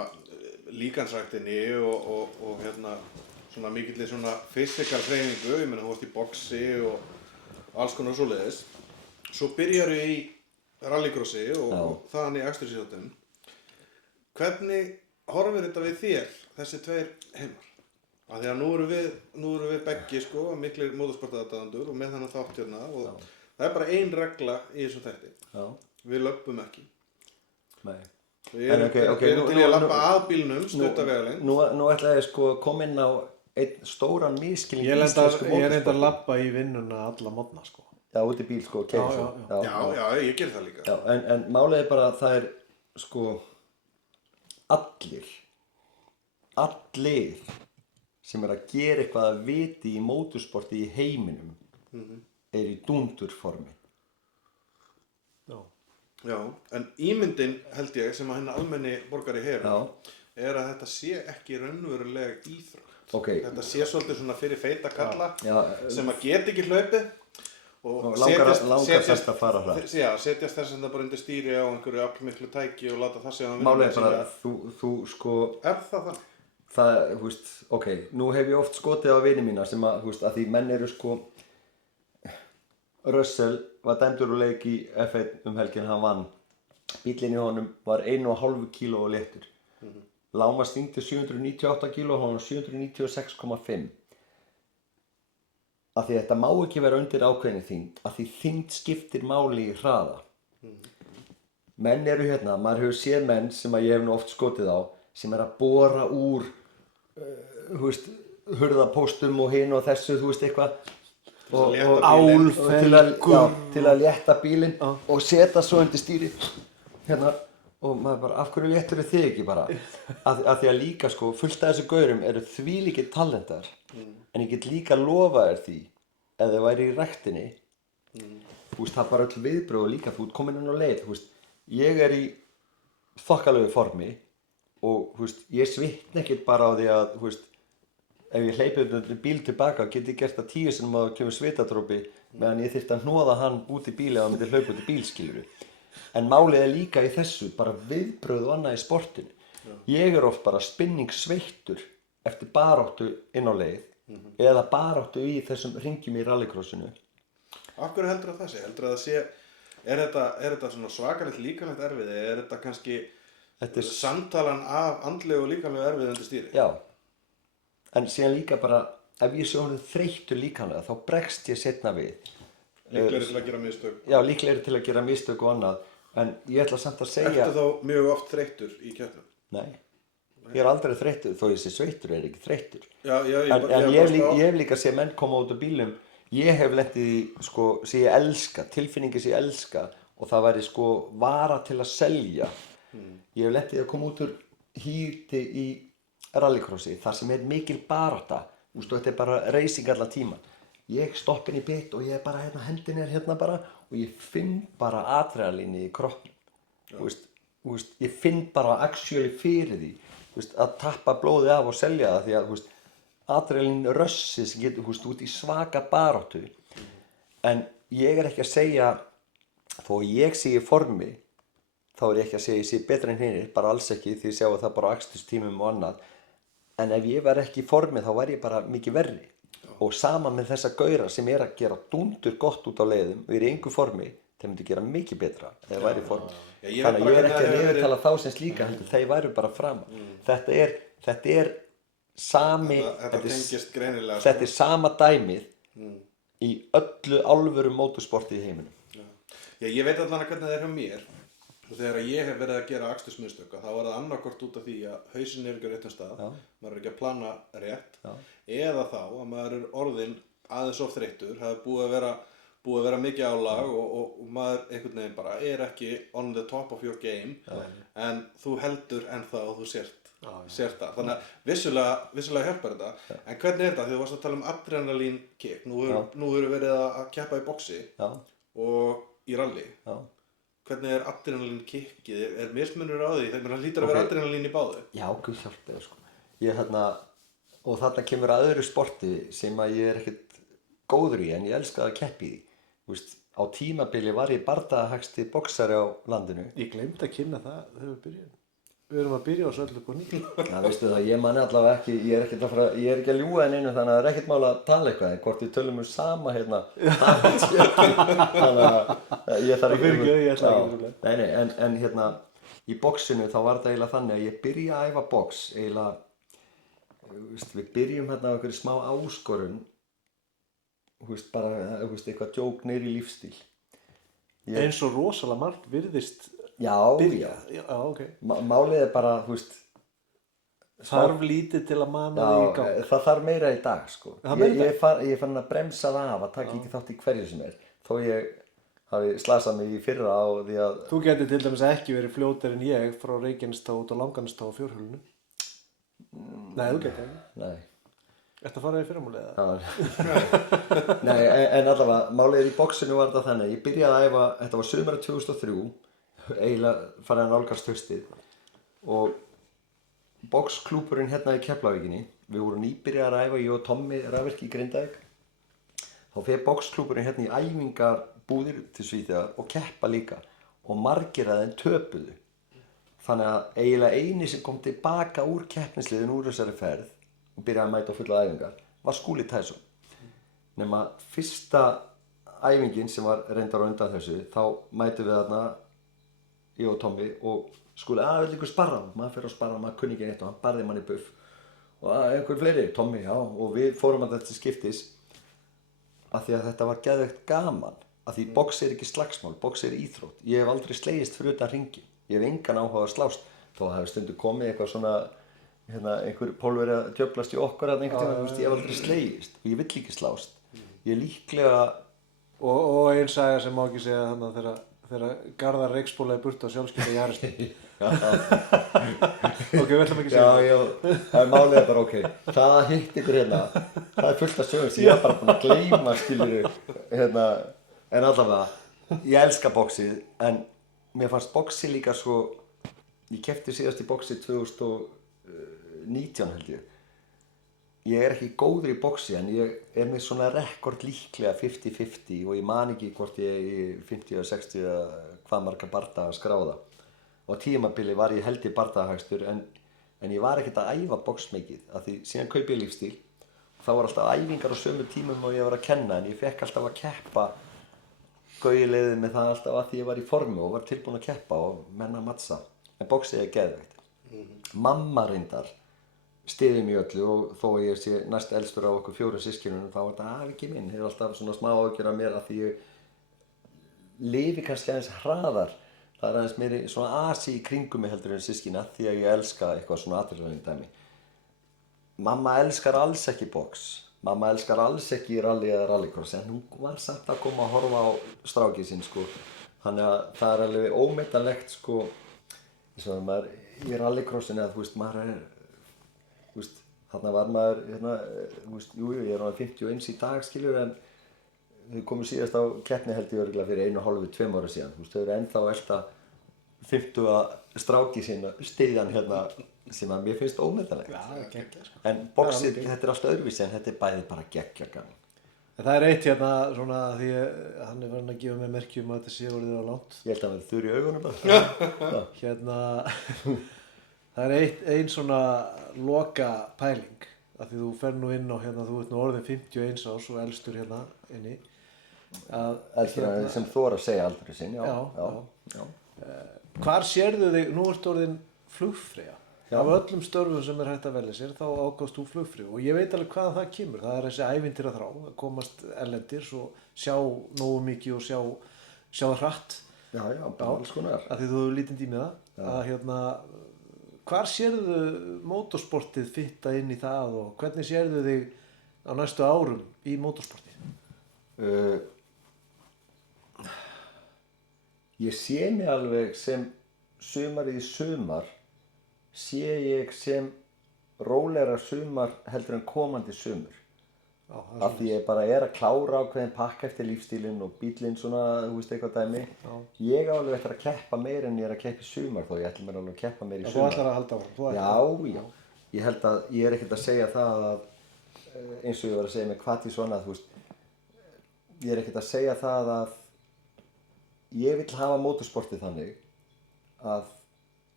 líkansræktinni og svona mikilli svona physical hreyfingu, ég meina þú varst í boxi og alls konar svoleiðis. Svo byrjarðu í rallycrossi og þaðan í akstursíþróttum. Hvernig horfir þetta við þér, þessi tveir heimar? Af því að nú erum við beggi sko, miklir motorsportaðadandur og með þennan þátt og það er bara ein regla í þessu þætti. Já. Við löbbum ekki. Nei. Við erum til að labba að bílnum, stutta vegalengd. Nú ætla ég sko að koma inn á einn stóran misskilning í íslensku motorsporti. Ég reyndi að labba í vinnuna alla morgna sko. Já, út í bíl sko, keyra svo. Já, ég ger það líka. Já, en málið er bara að það er sko allir sem að gera eitthvað að viti í mótorsporti í heiminum er í dúndurformi. Já, en ímyndin held ég sem að hennar almenni borgari hefur er að þetta sé ekki raunveruleg íþrótt. Okay. Þetta sé svolítið svona fyrir feita kalla sem að geta ekki hlaupið og setjast að fara hratt. Já, setjast þess að bara undir stýri á einhverju aflmiklu tæki og láta það segja að málið er bara að þú sko er það? Það, þú veist, ok, nú hef ég oft skotið á vini mína sem að, þú veist, að því menn eru sko Russell var dæmdur úr leik í F1 helgin, hann vann. Bíllinn í honum var 1,5 kíló léttur. Lágmarksþyngd 798 kíló, hann var 796,5. Af því að þetta má ekki vera undir ákveðinni þyngd, af því þyngd skiptir máli í hraða. Menn eru maður hefur séð menn sem að ég hef nú oft skotið á, sem að bora úr, hurðapóstum og hinn og þessu, þú veist eitthvað. og álfelgur til að létta bílinn og setja svo undir stýri hérna og maður bara, af hverju léttur þið ekki bara að því að líka sko fullt af þessu gaurum eru þvílíkir talentar en ég get líka lofað þér því ef þið væri í ræktinni þú veist, það bara öll viðbrögð og líka þú ert komin inn á leið, þú veist, ég í þokkalegu formi og þú veist, ég svitna ekkert bara á því að, þú veist, ef ég hleypi um bíl tilbaka get ég gert það 10 sinnum að það kemur svitadropi meðan ég þyrfti að hnoða hann út í bíl eða myndi hlaupa út í bíl, skilurðu. En málið líka í þessu, bara viðbrögð og annað í sportinu. Ég oft bara spinningsveittur eftir baráttu inn á leið eða baráttu í þessum hringjum í rallycrossinu. Af hverju heldur það sé? Heldur það sé, er þetta svona svakalegt líkamlegt erfiði? Er þetta kannski samtalan af andlegu og líkamlegu erfiði undir stýri? Já. En síðan líka bara, ef ég sé honum þreyttur líkamlega, þá bregst ég seinna við. Líklegri til að gera mistök. Já, líklegri til að gera mistök og annað. En ég ætla samt að segja... Ertu þá mjög oft þreyttur í keppnum? Nei. Ég aldrei þreyttur, þó ég sé sveittur ekki þreyttur. Já, en ég hef líka séð menn koma út úr bílum. Ég hef lent í, sko, sem ég elska, tilfinningi sem ég elska og það væri, sko, vara til að selja. Ég hef lent í að koma út úr híti í rallycrossi, þar sem mikil barátta, þú veist, þetta bara racing allan tíman. Ég stopp inn í bit og ég bara, hendin hérna bara og ég finn bara adrenalíni í kroppnum. Þú veist, ég finn bara actually fyrir því, þú veist, að tappa blóðið af og selja það því að, þú veist, adrenalín rössi sem getur, þú veist, út í svaka baráttu. En ég ekki að segja, þó ég sé í formi, þá ég ekki að segja ég sé betra en hinir, bara alls ekki því ég sjá að það bara á aksturstímum og annað. En ef ég var ekki í formi þá væri ég bara mikið verri. Og sama með þessa gaura sem að gera dúndur gott út á leiðum og í engu formi, þeir myndi gera mikið betra ef þeir væri í formi. Þannig að ég ekki að niðurtala þá sem slíka, heldur þeir væru bara fram. Þetta er sami, þetta er sama dæmið í öllu alvöru mótorsporti í heiminum. Já, ég veit allan að hvernig það hjá mér. Og þegar ég hef verið að gera akstursmistöka, þá var það annarkvort út af því að hausinn ekki á réttum stað, maður ekki að plana rétt, eða þá að maður orðinn aðeins of þreyttur, hafi búið að vera mikið álag og maður einhvern veginn bara ekki on the top of your game, en þú heldur ennþá og þú sért það. Þannig að vissulega hjálpar þetta, en hvernig er þetta? Þegar þú varst að tala um adrenalín kick, nú hefur verið að keppa í boxi og í rally. Hvernig er adrenalín kickið? Er mismunur á því? Þegar hlýtur að vera adrenalín í báðu? Já, Guð hjálpi það, sko. Og þarna kemur að öðru sporti sem að ég ekkert góður í, en ég elska að keppi í því. Þú veist, á tímabili var ég bardagahæsti boxari á landinu. Ég gleymdi að kynna það þegar við byrjuðum. Við erum að byrja á svo öllu búin í. Já, veistu það, ég manni allavega ekki, ég er ekki að ljúga en einu, þannig að það er ekkert mál að tala eitthvað, en hvort við tölum sama hérna, þannig að ég þarf ekki Nei, en hérna, í boxinu þá var þetta eiginlega þannig að ég byrja að æfa box, eiginlega, við byrjum hérna á einhverju smá áskorun, bara, eitthvað djók niður í lífstíl. Eins og rosalega margt virðist Já, byrja. Já, ok. Málið er bara, þarf lítið til að mana því í gang. Það þarf meira í dag, sko. Ég fann að bremsa það af að taka ekki þátt í hverju sem er. Þó ég hafi slasað mig í fyrra á því að... Þú getur til dæmis ekki verið fljótari en ég frá Reykjanestá út á Langanestá á fjórhjólinu. Nei, þú getur ekki. Nei. Ertu að fara í fyrramálið eða? Nei, en allavega, málið í boxinu var þetta þannig. Ég byrjaði að æfa, þetta var sumar 2003. Eiginlega farið að nálgast haustið og boxklúburinn hérna í Keflavíkinni, við vorum nýbyrjaðir að æfa, ég og Tommi rafvirki í Grindavík, þá fer boxklúburinn hérna í æfingarbúðir til Svíþjóðar og keppa líka og margir að þeim töpuðu. Þannig að eiginlega eini sem kom tilbaka úr keppnisliðin úr þessari ferð og byrjaði að mæta á fulla æfingar var Skúli Tæsson. Nema fyrsta æfingin sem var reyndar á undan þessu, þá mætum við þarna ég og Tommi og Skúli, vill ykkur sparra? Maður fyrir að sparra, maður kunni ekki neitt og hann barði mann í buff. Og einhver fleiri, Tommi, já, og við fórum að þetta skiptis af því að þetta var geðveikt gaman. Af því box er ekki slagsmál, box er íþrótt. Ég hef aldrei slegist fyrir utan hringinn. Ég hef engan áhuga að slást. Þó hefur stundu komið eitthvað svona, einhver pólveri að djöflast í okkur að einhvern tíma, ég hef aldrei slegist og ég vill ekki slást. ég líklega og ein saga sem má ekki segja þannig að þegar Garðar reykspólaði burt á sjálfskeiða í Aristóteles. Ok, við ætlum ekki að segja já, það er málið bara ok, það hitt ykkur hérna, það er fullt af sögum sem ég er bara búin að gleyma skilur hérna, en allavega, ég elska boxið, en mér fannst boxið líka svo, ég keypti síðast í boxið 2019 held ég. Ég er ekki góður í boxi en ég er með svona rekord líklega 50-50 og ég man ekki hvort ég er í 50 eða 60 eða hvað marga bardaga skráða. Og tímabili var ég held í bardagahagstur en ég var ekkert að æfa box mikið af því síðan kaupi ég lífstíl. Þá var alltaf æfingar á sömu tímum og ég var að kenna en ég fekk alltaf að keppa gauileiðið með það alltaf að því ég var í formi og var tilbúin að keppa og menna mattsa. En boxið er geðveikt. Mamma reyndar stiði mig öllu og þó að ég sé næst elstur á okkur 4 systkinum þá var þetta ekki minn, hefur alltaf svona smá ágjör af mér að því ég lifi kannski aðeins hraðar, það er aðeins meiri svona asi í kringum mig heldur en systkina því að ég elska eitthvað svona aðtilvægning dæmi. Mamma elskar alls ekki box, mamma elskar alls ekki rally eða rallycross en hún var samt að koma að horfa á strákið sinn sko, þannig að það er alveg ómetanlegt sko, eins og maður í rallycrossin eða þú veist maður er þarna var maður, jú, ég er náttúrulega 51 í dag skiljur en þau komu síðast á keppni held ég örugglega fyrir 1,5-2 ára síðan. Þau eru ennþá að elta 50 stráki sína stiðjan hérna sem að mér finnst ómetanlegt. Já, geggjað sko. En boxið, þetta er alltaf öðruvísi en þetta er bæði bara geggjað gaman. Það er eitt hérna svona því hann er farin að gefa mér merki að þetta sé orðið á langt. Ég held að hann verði þurr í augunum bara. Hérna það er ein svona loka pæling af því þú fer nú inn á hérna, þú ert nú orðin 51 árs og elstur hérna inni Elstur hérna, sem þú að segja aldrei sinn, já. Hvar sérðu þig, nú ertu orðin flugfreyja af öllum störfum sem er hægt að velja sér, þá ákvaðst þú flugfreyju og ég veit alveg hvaðan það kemur, það er þessi ævintýraþrá að komast erlendis og sjá nógu mikið og sjá hratt bara alls konar af því þú hefur lítinn tími það að hérna hvar sérðu mótorsportið fitta inn í það og hvernig sérðu þig á næstu árum í mótorsporti? Ég sé mig alveg sem sumarið í sumar sé ég sem rólegra sumar heldur en komandi sumur. Af því ég bara er að klára ákveðin pakka eftir lífstílinn og bílinn svona, þú veist eitthvað dæmi. Ég á alveg eftir að keppa meir en ég er að keppa í sumar þó ég ætla mér alveg að keppa meir í sumar. Þú ætlar að halda áfram? Já. Ég held að ég er ekkert að segja það að eins og ég var að segja með Kvati svona, þú veist, ég er ekkert að segja það að ég vil hafa mótorsportið þannig að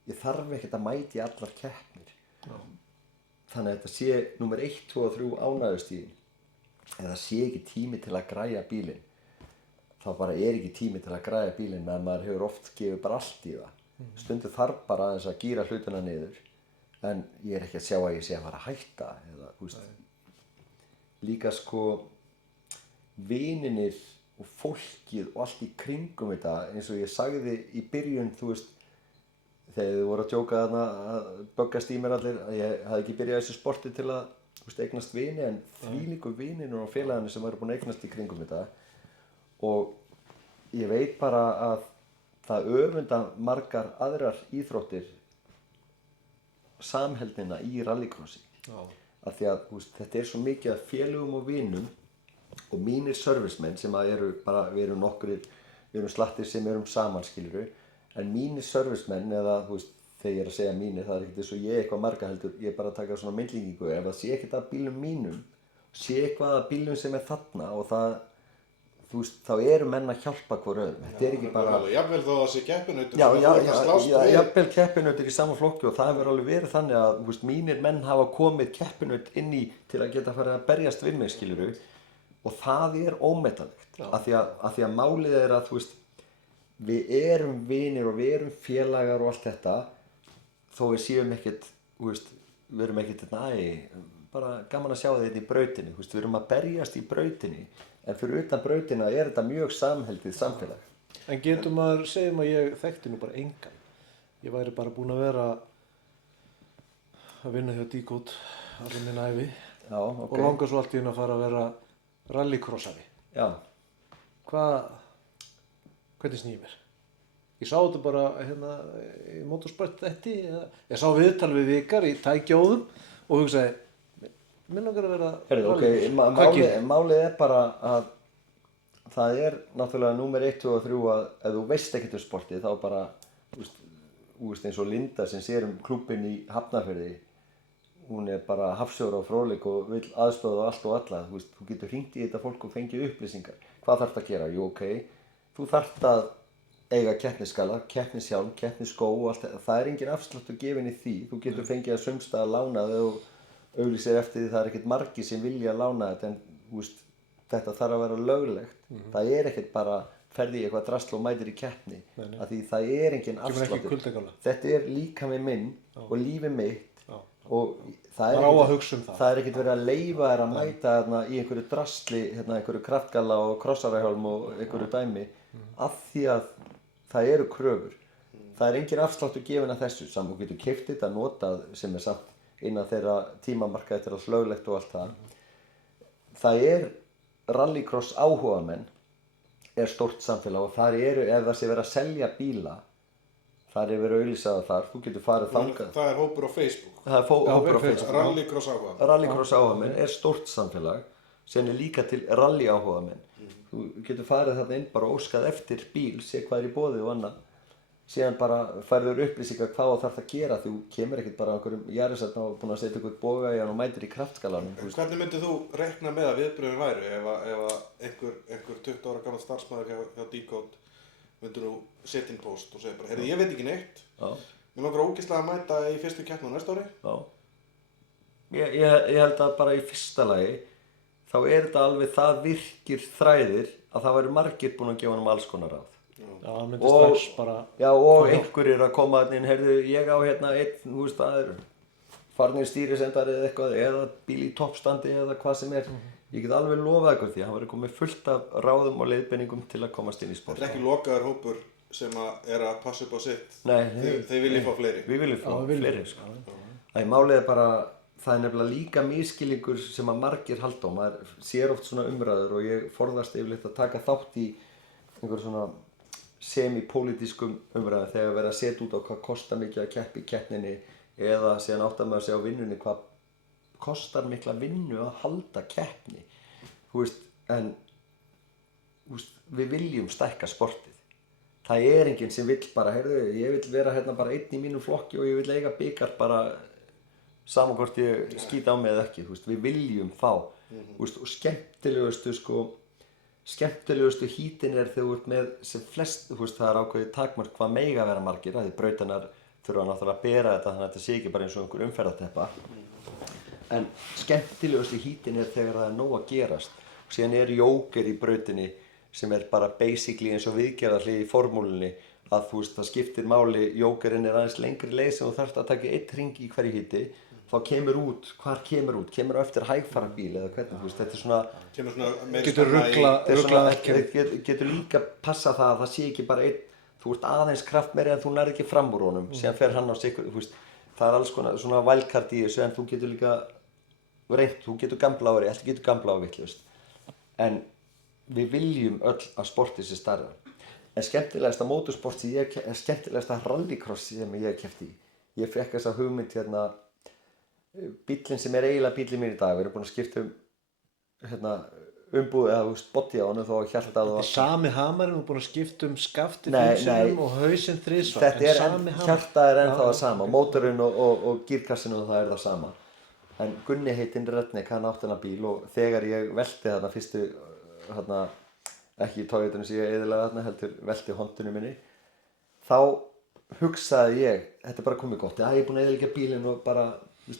ég þarf ekkert að mæta í allar keppnir. Þannig að þetta sé númer 1, 2 og 3 ánægjustigin. Eða sé ekki tími til að græja bílinn, þá bara er ekki tími til að græja bílinn meðan maður hefur oft gefið bara allt í það. Stundum þarf bara aðeins að gíra hlutina niður, en ég er ekki að sjá að ég sé að fara að hætta eða, þú veist. Líka sko, vinirnir og fólkið og allt í kringum þetta, eins og ég sagði í byrjun, þú veist, þegar þið voru að djóka þarna að böggast í mér allir, að ég hafði ekki byrjað þessu sporti til að eignast vini en þvílíku vininu og félagarnir sem væru búin að eignast í kringum þetta og ég veit bara að það öfunda margar aðrar íþróttir samheldnina í rallycrossi af því að þetta er svo mikið af félögum og vinum og mínir servicemenn sem að eru bara, við erum slattir sem erum saman skiluru en mínir servicemenn eða þú veist þegar ég er að segja mínir, það er ekkert eins og ég eitthvað marga heldur, ég er bara að taka svona myndlíkingu ef það sé ekkert að bílum mínum sé eitthvað að bílum sem er þarna og það, þú veist, þá eru menn að hjálpa hvor öðrum, þetta er ekki bara jafnvel þó að sé keppinautur jafnvel keppinautur í sama flokki og það hefur alveg verið þannig að, þú veist, mínir menn hafa komið keppinaut inn í til að geta farið að berjast við mig, skiluru og það er ómetanlegt, af því að málið er að, þú veist, við erum vinir og við erum félagar og allt þetta þó við séum ekkert, við erum ekkert bara gaman að sjá þetta í brautinni, við erum að berjast í brautinni en fyrir utan brautina er þetta mjög samheldið samfélag. En getur maður, segjum að ég þekkti nú bara engan, ég væri bara búinn að vera að vinna hjá Decode allir minna ævi og langar svo allt í einu að fara að vera rallycrossari. Já. Hvernig snýr mér? Ég sá þetta bara í motorsport þætti, ég sá viðtal við Vikar í tækjóðum og hugsaði, minn langar að vera rallycross. Málið bara að það náttúrulega númer 1, 2 og 3 að ef þú veist ekkert sportið þá bara, eins og Linda sem sér klúbbinn í Hafnarfirði, hún bara hafsjór á fróðleik og vill aðstoða allt og alla, þú getur hringt í þetta fólk og fengið upplýsingar. Hvað þarftu að gera? Jú, þú þarft að eiga keppnisskala, keppnishjálm, keppnisskó og allt þetta. Það engin afsláttur gefinn í því. Þú getur fengið að sumsta að lána þau og auglýsir eftir því. Það ekkert margir sem vilja lána þetta en þetta þarf að vera löglegt. Það ekkert bara ferði í eitthvað drasl og mætir í keppni. Af því það engin afsláttur. Þetta líkami minn og lífi mitt og það ekkert verið að leyfa þér að mæta í einhverju drasli, einhverju kraftgalla og krossarahjálm og einhverju dæmi af því að það eru kröfur. Það engin afsláttur gefinn að þessu. Saman þú getur keypt þetta notað sem samt innan þeirra tímamarka þetta allt löglegt og allt það. Það rallycross áhugamenn stórt samfélag og þar ef það sé verið að selja bíla, þar verið að auglýsa þar, þú getur farið þangað. Það hópur á Facebook. Það hópur á Facebook. Rallycross áhugamenn. Rallycross áhugamenn stórt samfélag sem líka til rally áhugamenn. Þú getur farið þarna inn bara óskað eftir bíl, sé hvað í boði og annað. Síðan bara færður upplýsingar hvað þú þarft að gera. Þú kemur ekkert bara á einhverjum Jarisatna og búin að setja einhvern boga í hann og mætir í kraftskalanum. Hvernig myndir þú reikna með að viðbrögðin væru ef einhver 20 ára gamall starfsmaður hjá Decode myndir þú setja inn post og segja bara, heyrðu, ég veit ekki neitt. Mér langar ógeðslega að mæta í fyrstu keppni á næsta ári. Já. Ég held að bara í fyrsta lagi þá þetta alveg það virkir þræðir að það væri margir búin að gefa honum alls konar ráð. Já, það myndi strax bara... Já, og einhverjir að koma inn, heyrðu, ég á einn, það farnir stýrisendari eða eitthvað, eða bíl í toppstandi eða hvað sem Ég get alveg lofað ykkur því að hann væri komið fullt af ráðum og leiðbeiningum til að komast inn í sport. Þetta ekki lokaður hópur sem að passa upp á sitt? Nei. Þeir vilja fá fleiri? Við viljum fá fleiri, sko. Málið bara... Það nefnilega líka misskilningur sem að margir halda á. Maður sér oft svona umræður og ég forðast yfirleitt að taka þátt í einhver svona semi-pólitískum umræðum þegar verið að setja út á hvað kostar mikið að keppa í keppninni eða síðan áttar maður að segja á vinnunni hvað kostar mikla vinnu að halda keppni. En við viljum stækka sportið. Það enginn sem vill bara, heyrðu, ég vill vera bara einn í mínu flokki og ég vill eiga bikar bara saman hvort ég skýta á mig eða ekki, við viljum fá og skemmtilegustu hítin þegar þú ert með sem flest, það ákveðið takmark hvað mega vera margir, því brautanar þurfa náttúrulega að bera þetta þannig að þetta sé ekki bara eins og einhver umferðarteppa en skemmtilegustu hítin þegar það nóg að gerast og síðan jóker í brautinni sem bara basically eins og viðgerðarhlið í formúlunni að það skiptir máli, jókerinn aðeins lengri leið sem þú þarft að taka einn hring í hverju híti þá kemur út, kemur á eftir hægfara bíl eða hvernig, þetta svona getur líka passa það að það sé ekki bara einn, þú ert aðeins kraftmeiri en þú nærð ekki fram úr honum, síðan fer hann á sig, það alls konar svona wildcard í þessu en þú getur líka reynt, þú getur gamla á rétt, getur gamla á vitlaust, en við viljum öll að sportið sé stærra, en skemmtilegasta motorsport sem skemmtilegasta rallycross sem ég keppt í, ég fekk þessa hugmynd bíllinn sem eiginlega bíllinn mín í dag, við erum búin að skipta umbúð eða body á hann og þá hjartað og... Þetta sami hamarinn og búin að skipta skaftið fyrrsinnum og hausinn þrisvar. Þetta hjartað ennþá það sama, mótorinn og gírkassinu og það það sama. En Gunni heitinn Redneck, hann átti hennar bíl og þegar ég velti þarna fyrstu, ekki í Toyotunum sem ég eyðilega þarna, heldur velti Hondunum minni, þá hugsaði ég, þetta bara komið gott, ég er búin að eyðilega bílinn og bara...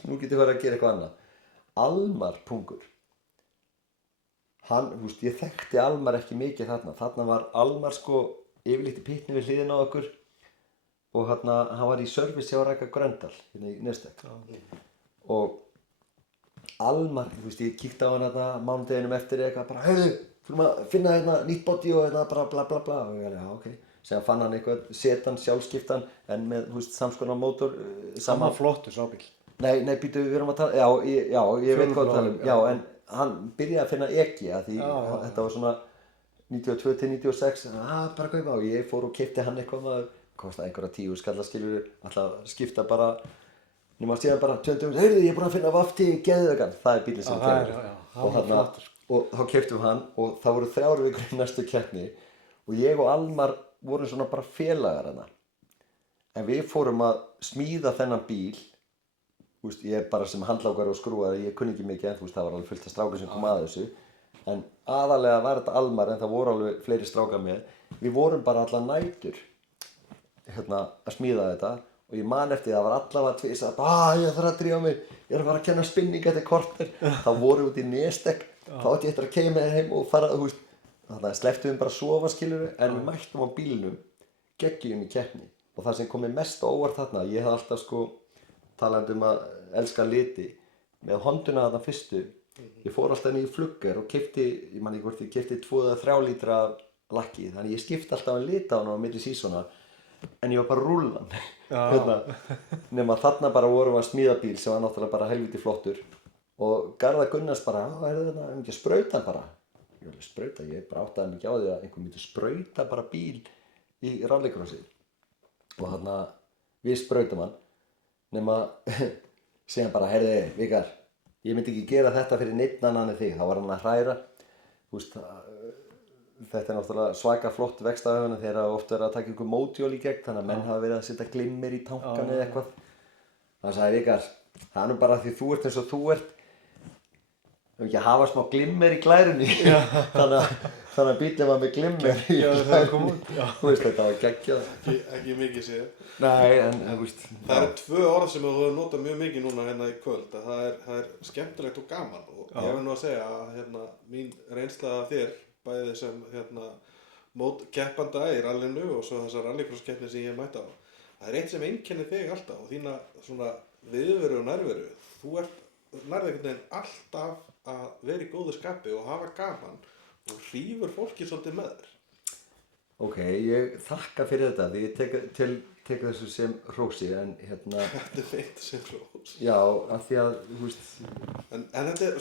Nú getur ég verið að gera eitthvað annað. Almar pungur. Ég þekkti Almar ekki mikið þarna. Þarna var Almar yfirleitt í pitni við hliðina á okkur og hann var í service hjá Raka Gröndal í Nestek. Og Almar, ég kíkti á hann mánudeginum eftir eitthvað bara, heyrðu, þurfum að finna nýtt body og bara bla bla bla og ég já, ok. Síðan fann hann eitthvað setan, sjálfskiptan en með samskonar mótor. Sama flottur sá bíl. Nei, býtu, við erum að tala, já, ég veit hvað að tala um, já, en hann byrjaði að finna ekki að því þetta var svona 92 til 96, bara kaupa og ég fór og keypti hann eitthvað maður, kostaði einhverja 10 skalla skilur, alltaf skipta bara, nema að síðan bara 20, heyrðu ég er búin að finna vafti geðvegan, það bílinn sem kemur. Og þá keyptum við hann og það voru 3 vikur í næstu keppni og ég og Almar vorum svona bara félagar hana. En við fórum að smíða þennan bíl, ég bara sem handlákari og skrúari, ég kunni ekki mikið en það var alveg fullt af strákum sem kom að þessu. En aðalega var þetta Almar en það voru alveg fleiri strákar með. Við vorum bara allar nætur að smíða þetta og ég man eftir það var allavega tvisa ég þarf að drífa mig, ég er að fara að kenna spinning eftir korter. Þá vorum við út í Nestek, þá ætti ég eftir að keyra með þér heim og fara, þannig að slepptum við bara að sofa skilurðu, en við mættum á bílnum geggjum í keppni. Og það sem kom mér mest á óvart þarna, ég hafði alltaf talandi að elska liti, með Honduna þarna fyrstu. Ég fór alltaf niður í Flugger og keypti, ég man ekki hvort ég keypti 2 eða 3 lítra lakki, þannig ég skipti alltaf að lita á hann á milli sísona, en ég var bara rúllan. Nema þarna bara vorum við að smíða bíl sem var náttúrulega bara helviti flottur og Garðar Gunnars bara, þetta ekki að sprauta hann bara. Ég var sprauta, ég bara áttaði mig ekki á því að einhver myndi sprauta bara bíl í rallycrossi. Og þarna við sprautum hann, nema síðan bara, heyrðu Vikar, ég myndi ekki gera þetta fyrir neitt annan en þig, þá var hann að hræra. Þetta náttúrulega svaka flott vegstæðahöfn þegar oft verið að taka einhver mótjól í gegn, þannig að menn hafa verið að setja glimmer í tankan eða eitthvað. Það sagði Vikar, það er nú bara því þú ert eins og þú ert, ekki að hafa smá glimmer í glærunni. Þannig að bíllinn var með glimmer í glærunni. Þetta var geggjað. Ekki mikið séð. Nei, en það eru 2 orð sem þú hefur notað mjög mikið núna hérna í kvöld, að það er skemmtilegt og gaman og ég vil nú að segja að mín reynsla af þér, bæði sem mótkeppanda í rallinu og svo þessar rallycross-keppni sem ég hef mætt á. Það er eitt sem einkennir þig alltaf og þína svona viðveru og nærveru. Þú nærði einhvern veginn alltaf að vera í góðu skapi og hafa gaman og hrífur fólki svolítið með þér. Ok, ég þakka fyrir þetta því ég tek þessu sem hrósi en Þetta er fint sem hrós. Já, af því að, En þetta er,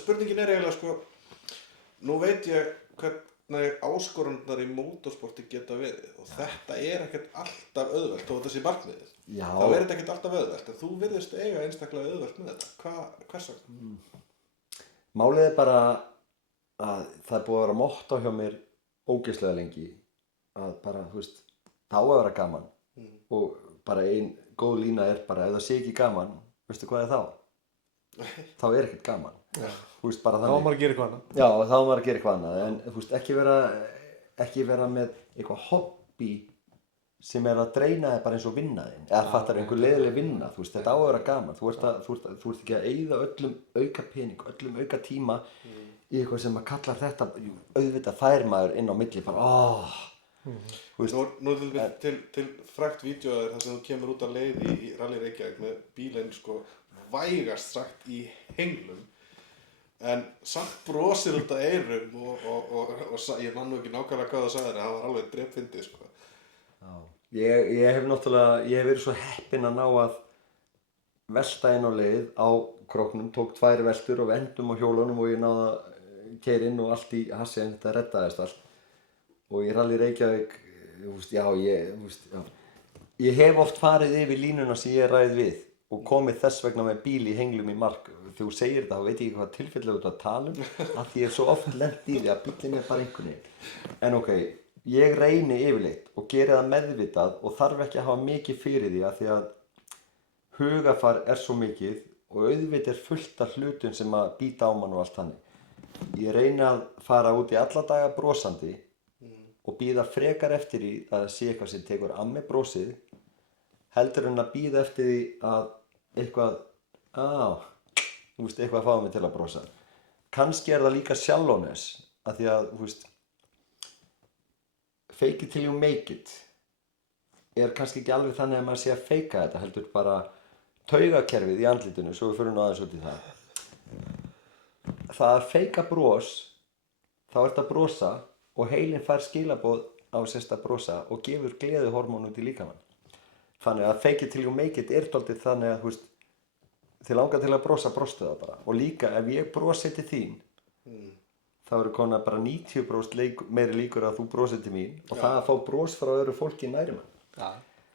spurningin er eiginlega, nú veit ég hvernig áskorundar í mótorsporti geta verið og þetta er ekkert alltaf auðvelt þó þetta sé markmiðið. Já. Þá er þetta ekkert alltaf auðvelt, en þú virðist eiga einstaklega auðvelt með þetta. Hvers vegna? Málið er bara að það er búið að vera motto hjá mér ógeðslega lengi að bara, það á að vera gaman og bara ein góð lína er bara ef það sé ekki gaman, veistu hvað er þá? Þá er ekkert gaman. Bara þá maður að gera eitthvað annað. Já, þá maður að gera eitthvað annað, en ekki vera með eitthvað hobby sem er að dreina þig bara eins og vinna þig, eða fattar einhver leiðileg vinna, þetta á að vera gaman, þú ert ekki að eyða öllum auka pening, öllum auka tíma í eitthvað sem að kalla þetta, auðvitað fær maður inn á milli bara, Nú er til frægt vídeóður þar sem þú kemur út af leið í Rally Reykjavík með bílinn vægast sagt í henglum en samt brosir út af eyrum og ég man nú ekki nákvæmlega hvað það sagði en það var alveg drepfyndið Já, ég hef náttúrulega, ég hef verið svo heppinn að ná að velta inn á leið á króknum, tók 2 veltur og við endum á hjólunum og ég náði að keyra inn og allt í hassi en þetta reddaðist allt. Og í Rally Reykjavík, ég hef oft farið yfir línuna sem ég ræð við og komið þess vegna með bíl í henglum í mark. Þegar þú segir þetta, þá veit ég ekki hvað tilfellega þú ert að tala af því ég er svo oft lent í því að bíllinn er bara einhvern veginn. En ok, ég reyni yfirleitt og geri það meðvitað og þarf ekki að hafa mikið fyrir því að því að hugafar er svo mikið og auðvitað er fullt af hlutum sem að bíta á mann og allt þannig. Ég reyni að fara út í alla daga brosandi og bíða frekar eftir því að það sé eitthvað sem tekur af mig brosið heldur en að bíða eftir því að eitthvað eitthvað fáið mig til að brosa. Kannski er það líka shallowness að því að fake it till you make it er kannski ekki alveg þannig að maður sé að feika þetta heldur bara taugakerfið í andlitinu svo við förum nú aðeins út í það. Það að feika bros þá ert að brosa og heilinn fær skilaboð á sérst að brosa og gefur gleðihormón út í líkamann. Þannig að fake it till you make it er dálítið þannig að þið langar til að brosa, brostu það bara. Og líka ef ég brosi til þín, þá eru konar bara 90% meiri líkur að þú brosir til mín og það að fá bros frá öðru fólki næri mann. Já,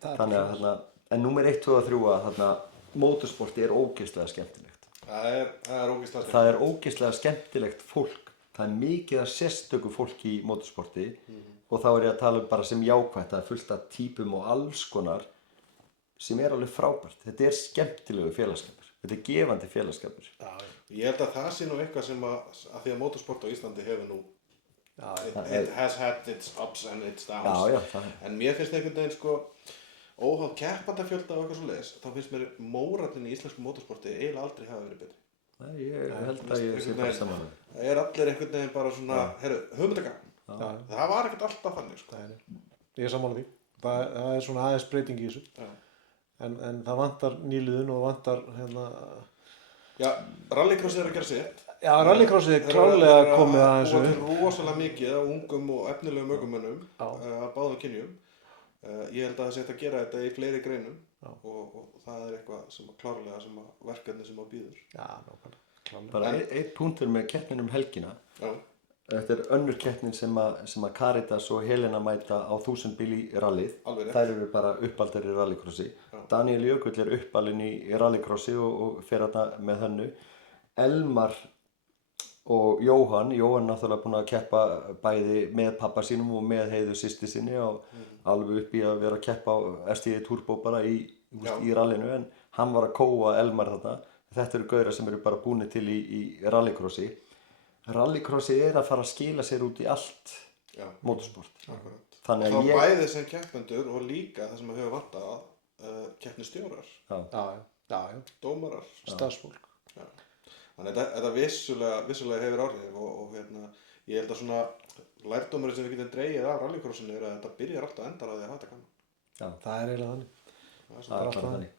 þannig að þarna, en númer 1, 2 og 3 að þarna mótorsporti ógeðslega skemmtilegt. Það er ógeðslega skemmtilegt. Það er ógeðslega skemmtilegt fólk. Það er mikið af sérstöku fólki í mótorsporti og þá er ég að tala bara sem jákvætt, það er fullt af típum og alls konar sem er alveg frábært. Þetta er skemmtilegu félagskapur. Þetta er gefandi félagskapur. Já, ég held að það sé nú eitthvað sem að því að mótorsport á Íslandi hefur nú it has had its ups and its downs. Já, það er. En mér finnst einhvern veginn sko óháð keppandafjölda og eitthvað svoleiðis, þá finnst mér mórallinn í íslensku mótorsporti eiginlega aldrei hafa verið betri. Nei, ég held að ég sé bara saman. Það er allir einhvern veginn bara svona, heyrðu, hugmyndagaman. Það var ekkert alltaf þannig sko. Ég er sammála því. Það er svona aðeins breyting í þessu. En það vantar nýliðun og vantar hérna... Já, rallycross er að gera sitt. Já, rallycrossið er klárlega komið aðeins upp. Það er búið til rosalega mikið af ungum og efnilegum ökumönnum að báðum kynjum. Ég held að það sé hægt að gera þetta í fleiri greinum og það er eitthvað sem að klárlega sem að verkefni sem að býður. Já, nákvæmlega. Bara einn punktur með keppnin helgina. Já. Þetta er önnur keppnin sem að Caritas og Helena mæta á 1000 bíl í rallið. Alveg rétt. Þær eru bara uppaldir í rallycrossi. Daniel Jökull er uppalinn í rallycrossi og fer þarna með hennu. Elmar og Jóhann náttúrulega búinn að keppa bæði með pappa sínum og með Heiðu systur sinni og alveg upp í að vera að keppa á STI Turbo bara í rallinu en hann var að kóa Elmar þarna. Þetta eru gaurar sem eru bara búnir til í rallycrossi. Rallycrossi er að fara að skila sér út í allt motorsport. Akkurat. Þannig að bæði sem keppendur og líka það sem að hefur vantað keppnistjórar, dómarar, starfsfólk. Þannig að þetta vissulega hefur áhrif og ég held að svona lærdómurinn sem við getum dregið af rallycrossinu er að þetta byrjar alltaf endar á því að hafa þetta gaman. Já, það er eiginlega þannig. Það er alltaf þannig.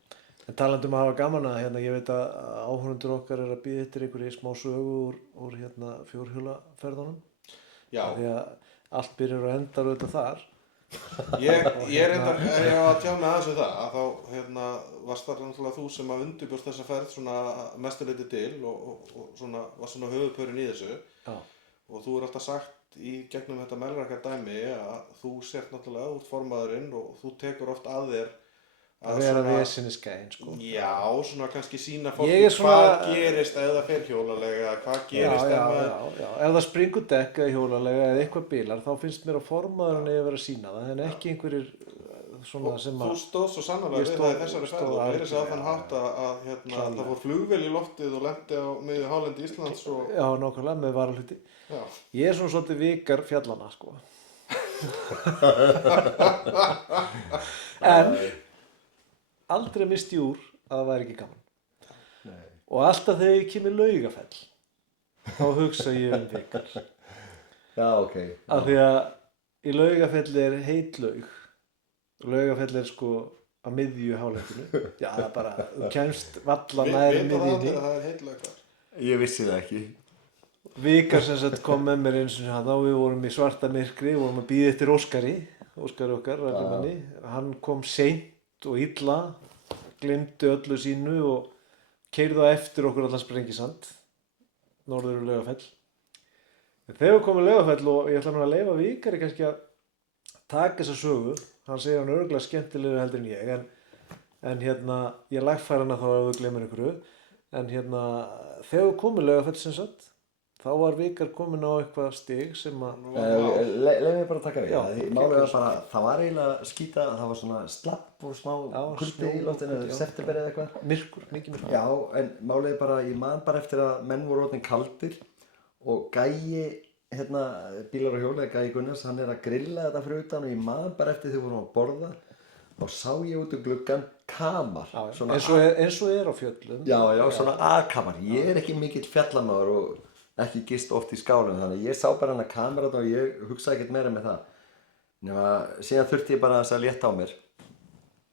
En talandi að hafa gaman að ég veit að áhorfendur okkar er að bíða eftir einhverju smá sögu úr fjórhjólaferðunum. Já. Því að allt byrjar og endar auðvitað þar. Ég reyndar að tjá mig aðeins við það að þá varst það náttúrulega þú sem að undirbjóst þessa ferð svona mestuleiti til og svona var svona höfuðpaurinn í þessu. Já. Og þú er alltaf sagt í gegnum þetta Melrakka dæmi að þú sért náttúrulega út formaðurinn og þú tekur oft að þér að vera vesinniskæðin sko. Já, svona kannski sína fólki hvað gerist eða fer hjólalega, hvað gerist ef það springur dekk eða hjólalega eða eitthvað bílar þá finnst mér að formaðurinn eigi að vera að sína það en ekki einhverjir svona sem að þú stóð svo sannarlega við það í þessari ferð og verið sér á þann hátt að það fór flugvél í loftið og lendi á miðju hálendi Íslands og... Já, nákvæmlega með varahluti. Ég er svona svolítið vikar fjallana sko. En aldrei misti úr að það væri ekki gaman. Nei. Og alltaf þegar ég kemur Laugafell þá hugsa ég vikar. Já, ok. Af því að í Laugafelli er heit laug. Laugafell er sko á miðju hálendinu. Já, það er bara, þú kemst valla næri miðjunni. Það er heit laug þar. Ég vissi það ekki. Vikar sem sagt kom með mér eins og þá við vorum í svarta myrkri, vorum að bíða eftir Óskari okkar, rallymanni. Hann kom seint og illa, gleymdi öllu sínu og keyrði á eftir okkur allan Sprengisand, norður úr Laugafell. Þegar við komum í Laugafell og ég ætla mér að leyfa Vikari kannski að taka þessa sögu, hann segir hann örugglega skemmtilegur heldur en ég, en ég lagfæri hana þá ef þú gleymir einhverju, en þegar við komum í Laugafell sem sagt, þá var Vikar komin á eitthvað stig sem að... Leif mig bara að taka við. Málið var bara, það var eiginlega skýta, það var svona slapp og smá kuldi í loftinu, september eða eitthvað. Myrkur, mikið myrkur. Já, en málið er bara, ég man bara eftir að menn voru orðin kaldir og Gæi, bílar og hjóla, Gæi Gunnars, hann er að grilla þetta fyrir utan og ég man bara eftir því vorum að borða og sá ég út gluggann kamar. Eins og er á fjöllum. Já, svona A-kamar. Ég er ekki mikill fjallamaður og ekki gist oft í skálum, þannig að ég sá bara hana kameran og ég hugsaði ekkert meira með það. Nema, síðan þurfti ég bara að létta á mér,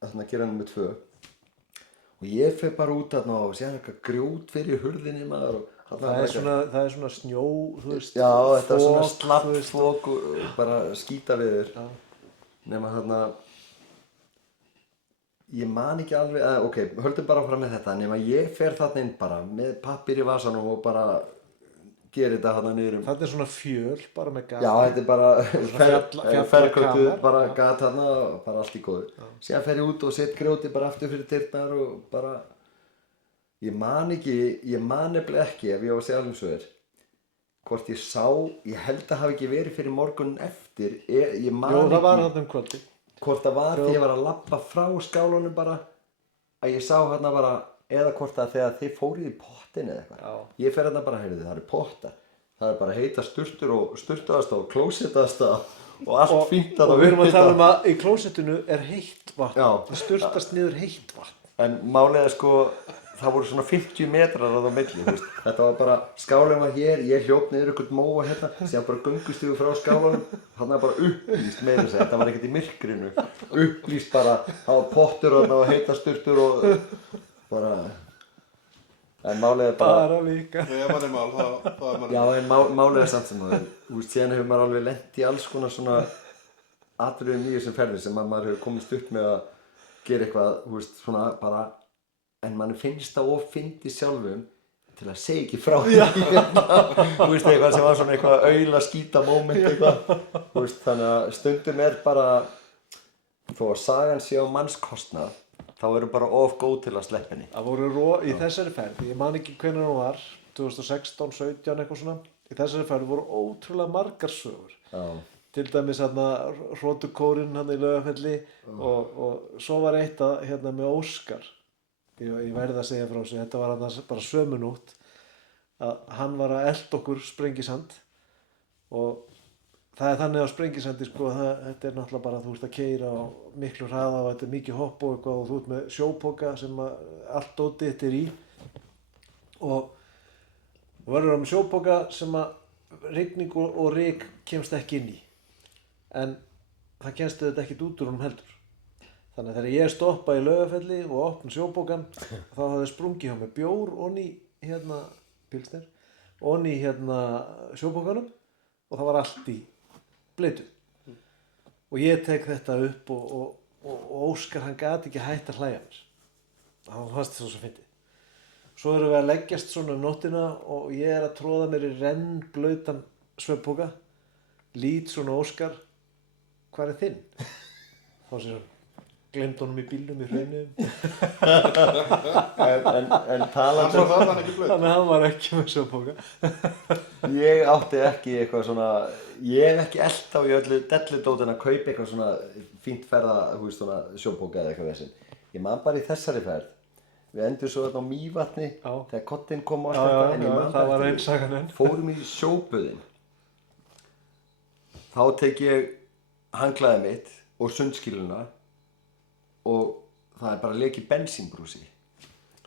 að gera nummer 2. Og ég fer bara út og síðan eitthvað grjót fyrir hurðinni maður. Það er svona snjó, þú veist. Já, þetta er svona slapp þvok og bara skýta við þér. Nema ég man ekki alveg, ok, höldum bara fram með þetta, nema ég fer þarna inn bara með pappír í vasanum og bara gerir þetta þarna niður Þetta svona fjöl, bara með gat. Já, þetta bara ferköttu, bara gat þarna, bara allt í góðu. Síðan fer ég út og set grjóti bara aftur fyrir dyrnar og bara, ég man nefnilega ekki, ef ég var að segja alveg svo hvort ég sá, ég held að hafi ekki verið fyrir morgunin eftir, ég man Jó, ekki. það var þarna kvöldi. Hvort það var þegar ég var að labba frá skálunum bara, að ég sá hérna bara, eða hvort það þegar þið fóruð í pottin eða eitthvað. Ég fer hérna bara, heyrðu, það eru pottar. Það er bara heita sturtur og sturtaðastað og klósettastað og allt fínt að og við erum að tala að í klósettinu heitt vatn. Það sturtast niður heitt vatn. En málið sko, það voru svona 50 metrar á milli, veist. Þetta var bara, skálinn var hér, ég hljóp niður einhvern móa hérna, síðan bara göngustígu frá skálanum, þarna bara upplýst meira þess að þetta var ekkert í myrkrinu, upplýst bara, það var pottur og heita sturtur og bara, en málið bara vika. Þegar mann mál, það er mann Já, en málið samt sem það, síðan hefur maður alveg lent í alls konar svona atriðum í þessum ferðum sem maður hefur komist upp með að gera eitthvað, svona bara, en mann finnst það of fyndið sjálfum til að segja ekki frá því eitthvað sem var svona eitthvað aula skýta moment eitthvað þannig að stundum bara þó að sagan sé á mannskostnað þá eru bara of góð til að sleppa henni. Það voru í þessari ferð, ég man ekki hvenær hún var 2016, 17 eitthvað svona, í þessari ferð voru ótrúlega margar sögur. Til dæmis hérna hrótukórinn hérna í Laugafelli og svo var eitt að hérna með Óskar. Ég verði að segja frá þessu, þetta var bara sömu nótt að hann var að elda okkur Sprengisand og það er þannig á Sprengisandi sko, þetta er náttúrulega bara þú ert að keyra á miklu hraða og þetta er mikið hopp og eitthvað og þú ert með sjópoka sem allt dótið þetta er í og þú verður með sjópoka sem að rigning og ryk kemst ekki inn í en það kemst þetta ekkert út úr honum heldur. Þannig að þegar ég stoppa í Laugafelli og opna sjópokan þá hafði sprungið hjá mig bjór onni hérna pilsner, onni hérna sjópokanum og það var allt í bleitu. Og ég tek þetta upp og Óskar hann gat ekki hætt að hlæja mér. Hann fannst þetta svo fyndið. Svo erum við að leggjast svona nóttina og ég að tróða mér í rennblautan svefnpoka, lít svona Óskar, hvar er þinn? Þá sér hann. Gleymd honum í bílnum í hraunum. en talandi Þannig að hann var ekki með sjópoka. Ég átti ekki eitthvað svona, ég hef ekki elt á í öllu delludótin að kaupa eitthvað svona fínt ferða, svona sjópoka eða eitthvað þessin. Ég man bara í þessari ferð. Við endum svo þarna á Mývatni þegar kottinn kom og allt þetta, en ég man bara eftir fórum í sjóböðin. Þá tek ég handklæðið mitt og sundskýluna og það er bara leki bensínbrúsi.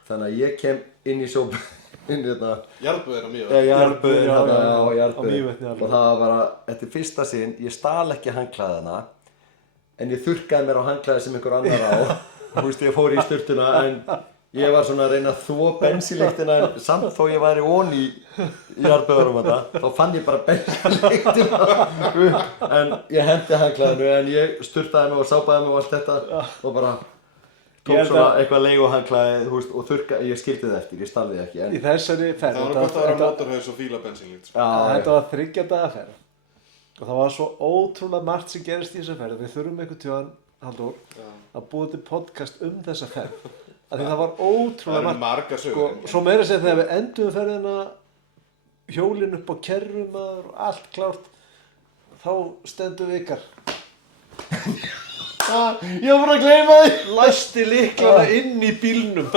Þannig að ég kem inn í inn í þetta Jarðböðin á Mývatni. Jarðböðin og það var bara, þetta er fyrsta sinn, ég stal ekki handklæðina en ég þurrkaði mér á handklæði sem einhver annar á. Ég fór í sturtuna en ég var svona að reyna að þvo bensínlyktina en samt þó ég væri onni í jarðböðunum þetta, þá fann ég bara bensínlyktina en ég hendi handklæðinu en ég sturtaði mig og sápaði mig og allt þetta og bara tók svona eitthvað leiguhandklæði og þurrka, ég skildi það eftir, ég stal því ekki en í þessari ferð það var gott að vera mótorhaus og fíla bensínlykt þetta var 3 daga ferð og það var svo ótrúlega margt sem gerist í þessa ferð við þurfum einhvern tímann, Halldór, að búa til podcast þessa ferð af því það var ótrúlega margar sögur svo meira að segja þegar við endum ferðina hjólinn upp á kerrum og allt klárt þá stendum við ykkar ég var bara að gleyma því læsti lyklana inn í bílnum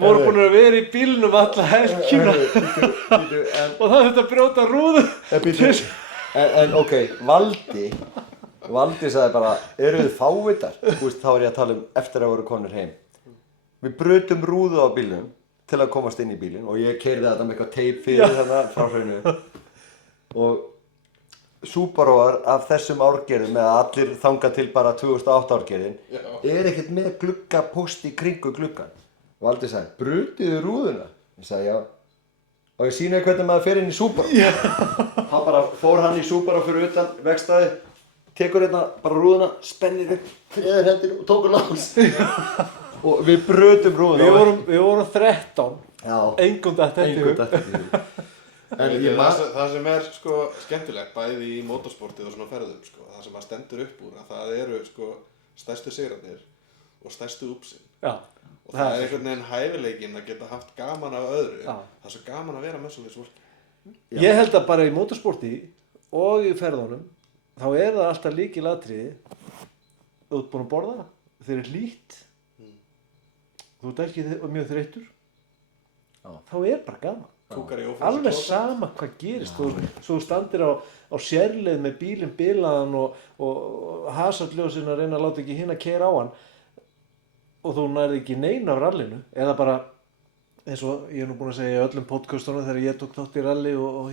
voru búin að vera í bílnum alla helgina og það þurfti að brjóta rúðu en ok, Valdi sagði bara, eru þið fávitar? Þá er ég að tala eftir að voru konur heim. Við brutum rúðu á bílnum til að komast inn í bílinn og ég keyrði þetta með eitthvað teip fyrir þarna frá hraunu. Og Subaruar af þessum árgerðum, eða allir þangað til bara 2008 árgerðin, ekkert með gluggapost í kringu gluggan. Valdi sagði, brutiðu rúðuna? Ég sagði, já. Og ég sýnaði hvernig maður fer inn í Subaru. Þá bara fór hann í Subaru fyrir utan vegstæði, tekur hérna bara rúðuna, spennir upp fyrir hendinu og tókur lás og við brötum rúðuna. Við vorum 13, engum datt þetta Það sem sko skemmtilegt bæði í motorsportið og svona ferðum sko, það sem stendur upp úr að það eru sko stærstu sigrarnir og stærstu úpsin. Og það einhvern veginn hæfileikinn að geta haft gaman af öðru. Það er svo gaman að vera með svoleiðis fólki. Ég held að bara í motorsporti og í ferðunum þá það alltaf lykilatriði þú ert búin að borða, þeir hlýtt þú ert ekki mjög þreyttur þá bara gaman alveg sama hvað gerist svo standir á sérleið með bílinn bilaðan og hasarljósin að reyna að láta ekki hinn að keyra á hann og þú nærði ekki neina af rallinu eða bara eins og ég nú búin að segja í öllum podcastunum þegar ég tók þátt í rally og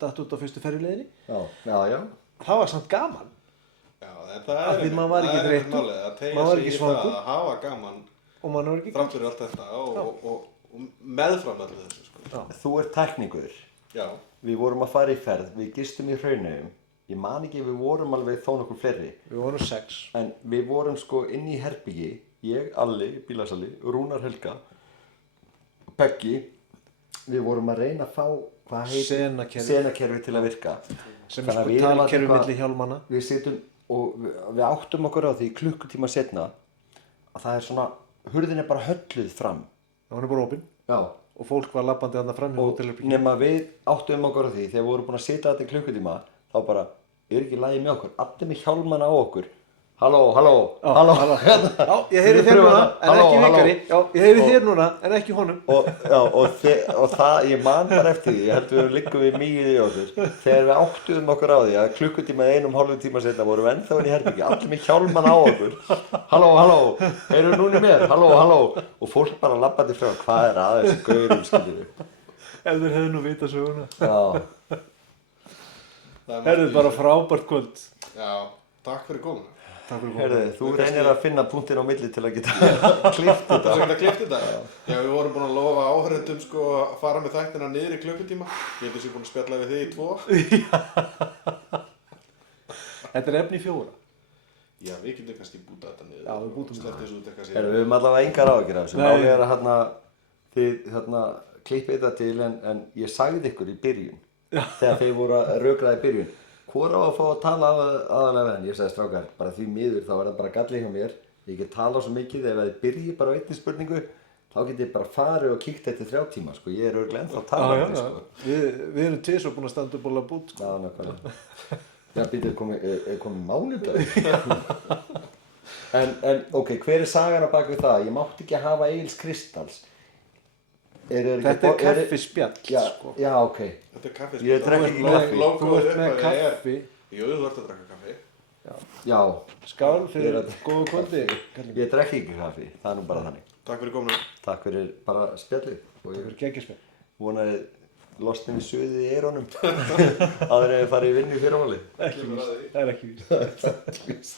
datt út á fyrstu ferjuleiðinni það var samt gaman en það því maður var ekki þreyttur maður var ekki svangur að hafa gaman og maður var ekki þrátt fyrir allt þetta og meðfram allir þessu sko. Þú ert tækningur við vorum að fara í ferð, við gistum í Hrauneyjum ég man ekki, við vorum alveg þó nokkur fleiri við vorum 6 en við vorum sko inn í herbyggi ég, Alli, bílasali, Rúnar Helga Beggi við vorum að reyna að fá hvað heitir senakerfi til að virka sem sko talkerfi milli hjálmanna við sittum og við áttum okkur á því klukkutíma setna að það svona hurðin bara hölluð fram hún bara opin og fólk var labbandi þarna fram og nema við áttum okkur á því þegar við vorum búin að sitja þetta í klukkutíma þá bara ekki lagið með okkur allir með hjálmana á okkur halló ég heyri þér núna en ekki vikari ég heyri þér núna en ekki honum og það ég man bara eftir því ég held við liggum við mýið í okkur þegar við áttum okkur á því að klukkutíma 1,5 tíma setna vorum við ennþá inn í herbyggi allir með hjálmana á okkur halló heyrðu núna mér halló og fólk bara labbandi frá hvað að þessu gaurum skilur ef þeir hefðu nú vita söguna herðu bara frábært kvöld takk fyrir komuna Herðu, þú reynir að finna punktinn á milli til að geta klippt þetta. Það er að klippt þetta? Já, við vorum búin að lofa áhörðendum sko að fara með þættina niður í klukkutíma. Ég held að ég búin að spjalla við þig í 2. Þetta efni 4. Já, við getum kannski bútað þetta niður. Já, við bútum þetta. Herðu, við höfum allavega engar áhyggjur af þessu. Málið að þið klippið þetta til en ég sagði ykkur í byrjun þegar þið voru að rökraða í byrjun. Hvor á að fá að tala aðalega við henni? Ég sagði strákar, bara því miður þá það bara galli hjá mér. Ég get talað svo mikið ef þið byrji bara á einni spurningu þá get ég bara farið og kíkt eftir 3 tíma sko. Ég örugglega ennþá talandi sko. Við erum tvisvar búin að standa upp og laga út sko. Já, nákvæmlega. Já, býttu, er komið mánudagur? en ok, hver sagan á bak við það? Ég mátti ekki hafa Egils Kristalls. Þetta kaffispjall sko. Já, ok. Þetta kaffispjall. Ég drekk ekki kaffi. Þú ert með kaffi. Jú, þú ert að drekka kaffi. Já. Skál fyrir góðu kvöldi. Ég drekk ekki kaffi, það nú bara þannig. Takk fyrir komuna. Takk fyrir bara spjallið. Takk fyrir geggjaspjall. Vonaði lostin í suðið í eyrunum áður en þið farið í vinnu í fyrramálið. Ekki víst. Það er ekki víst.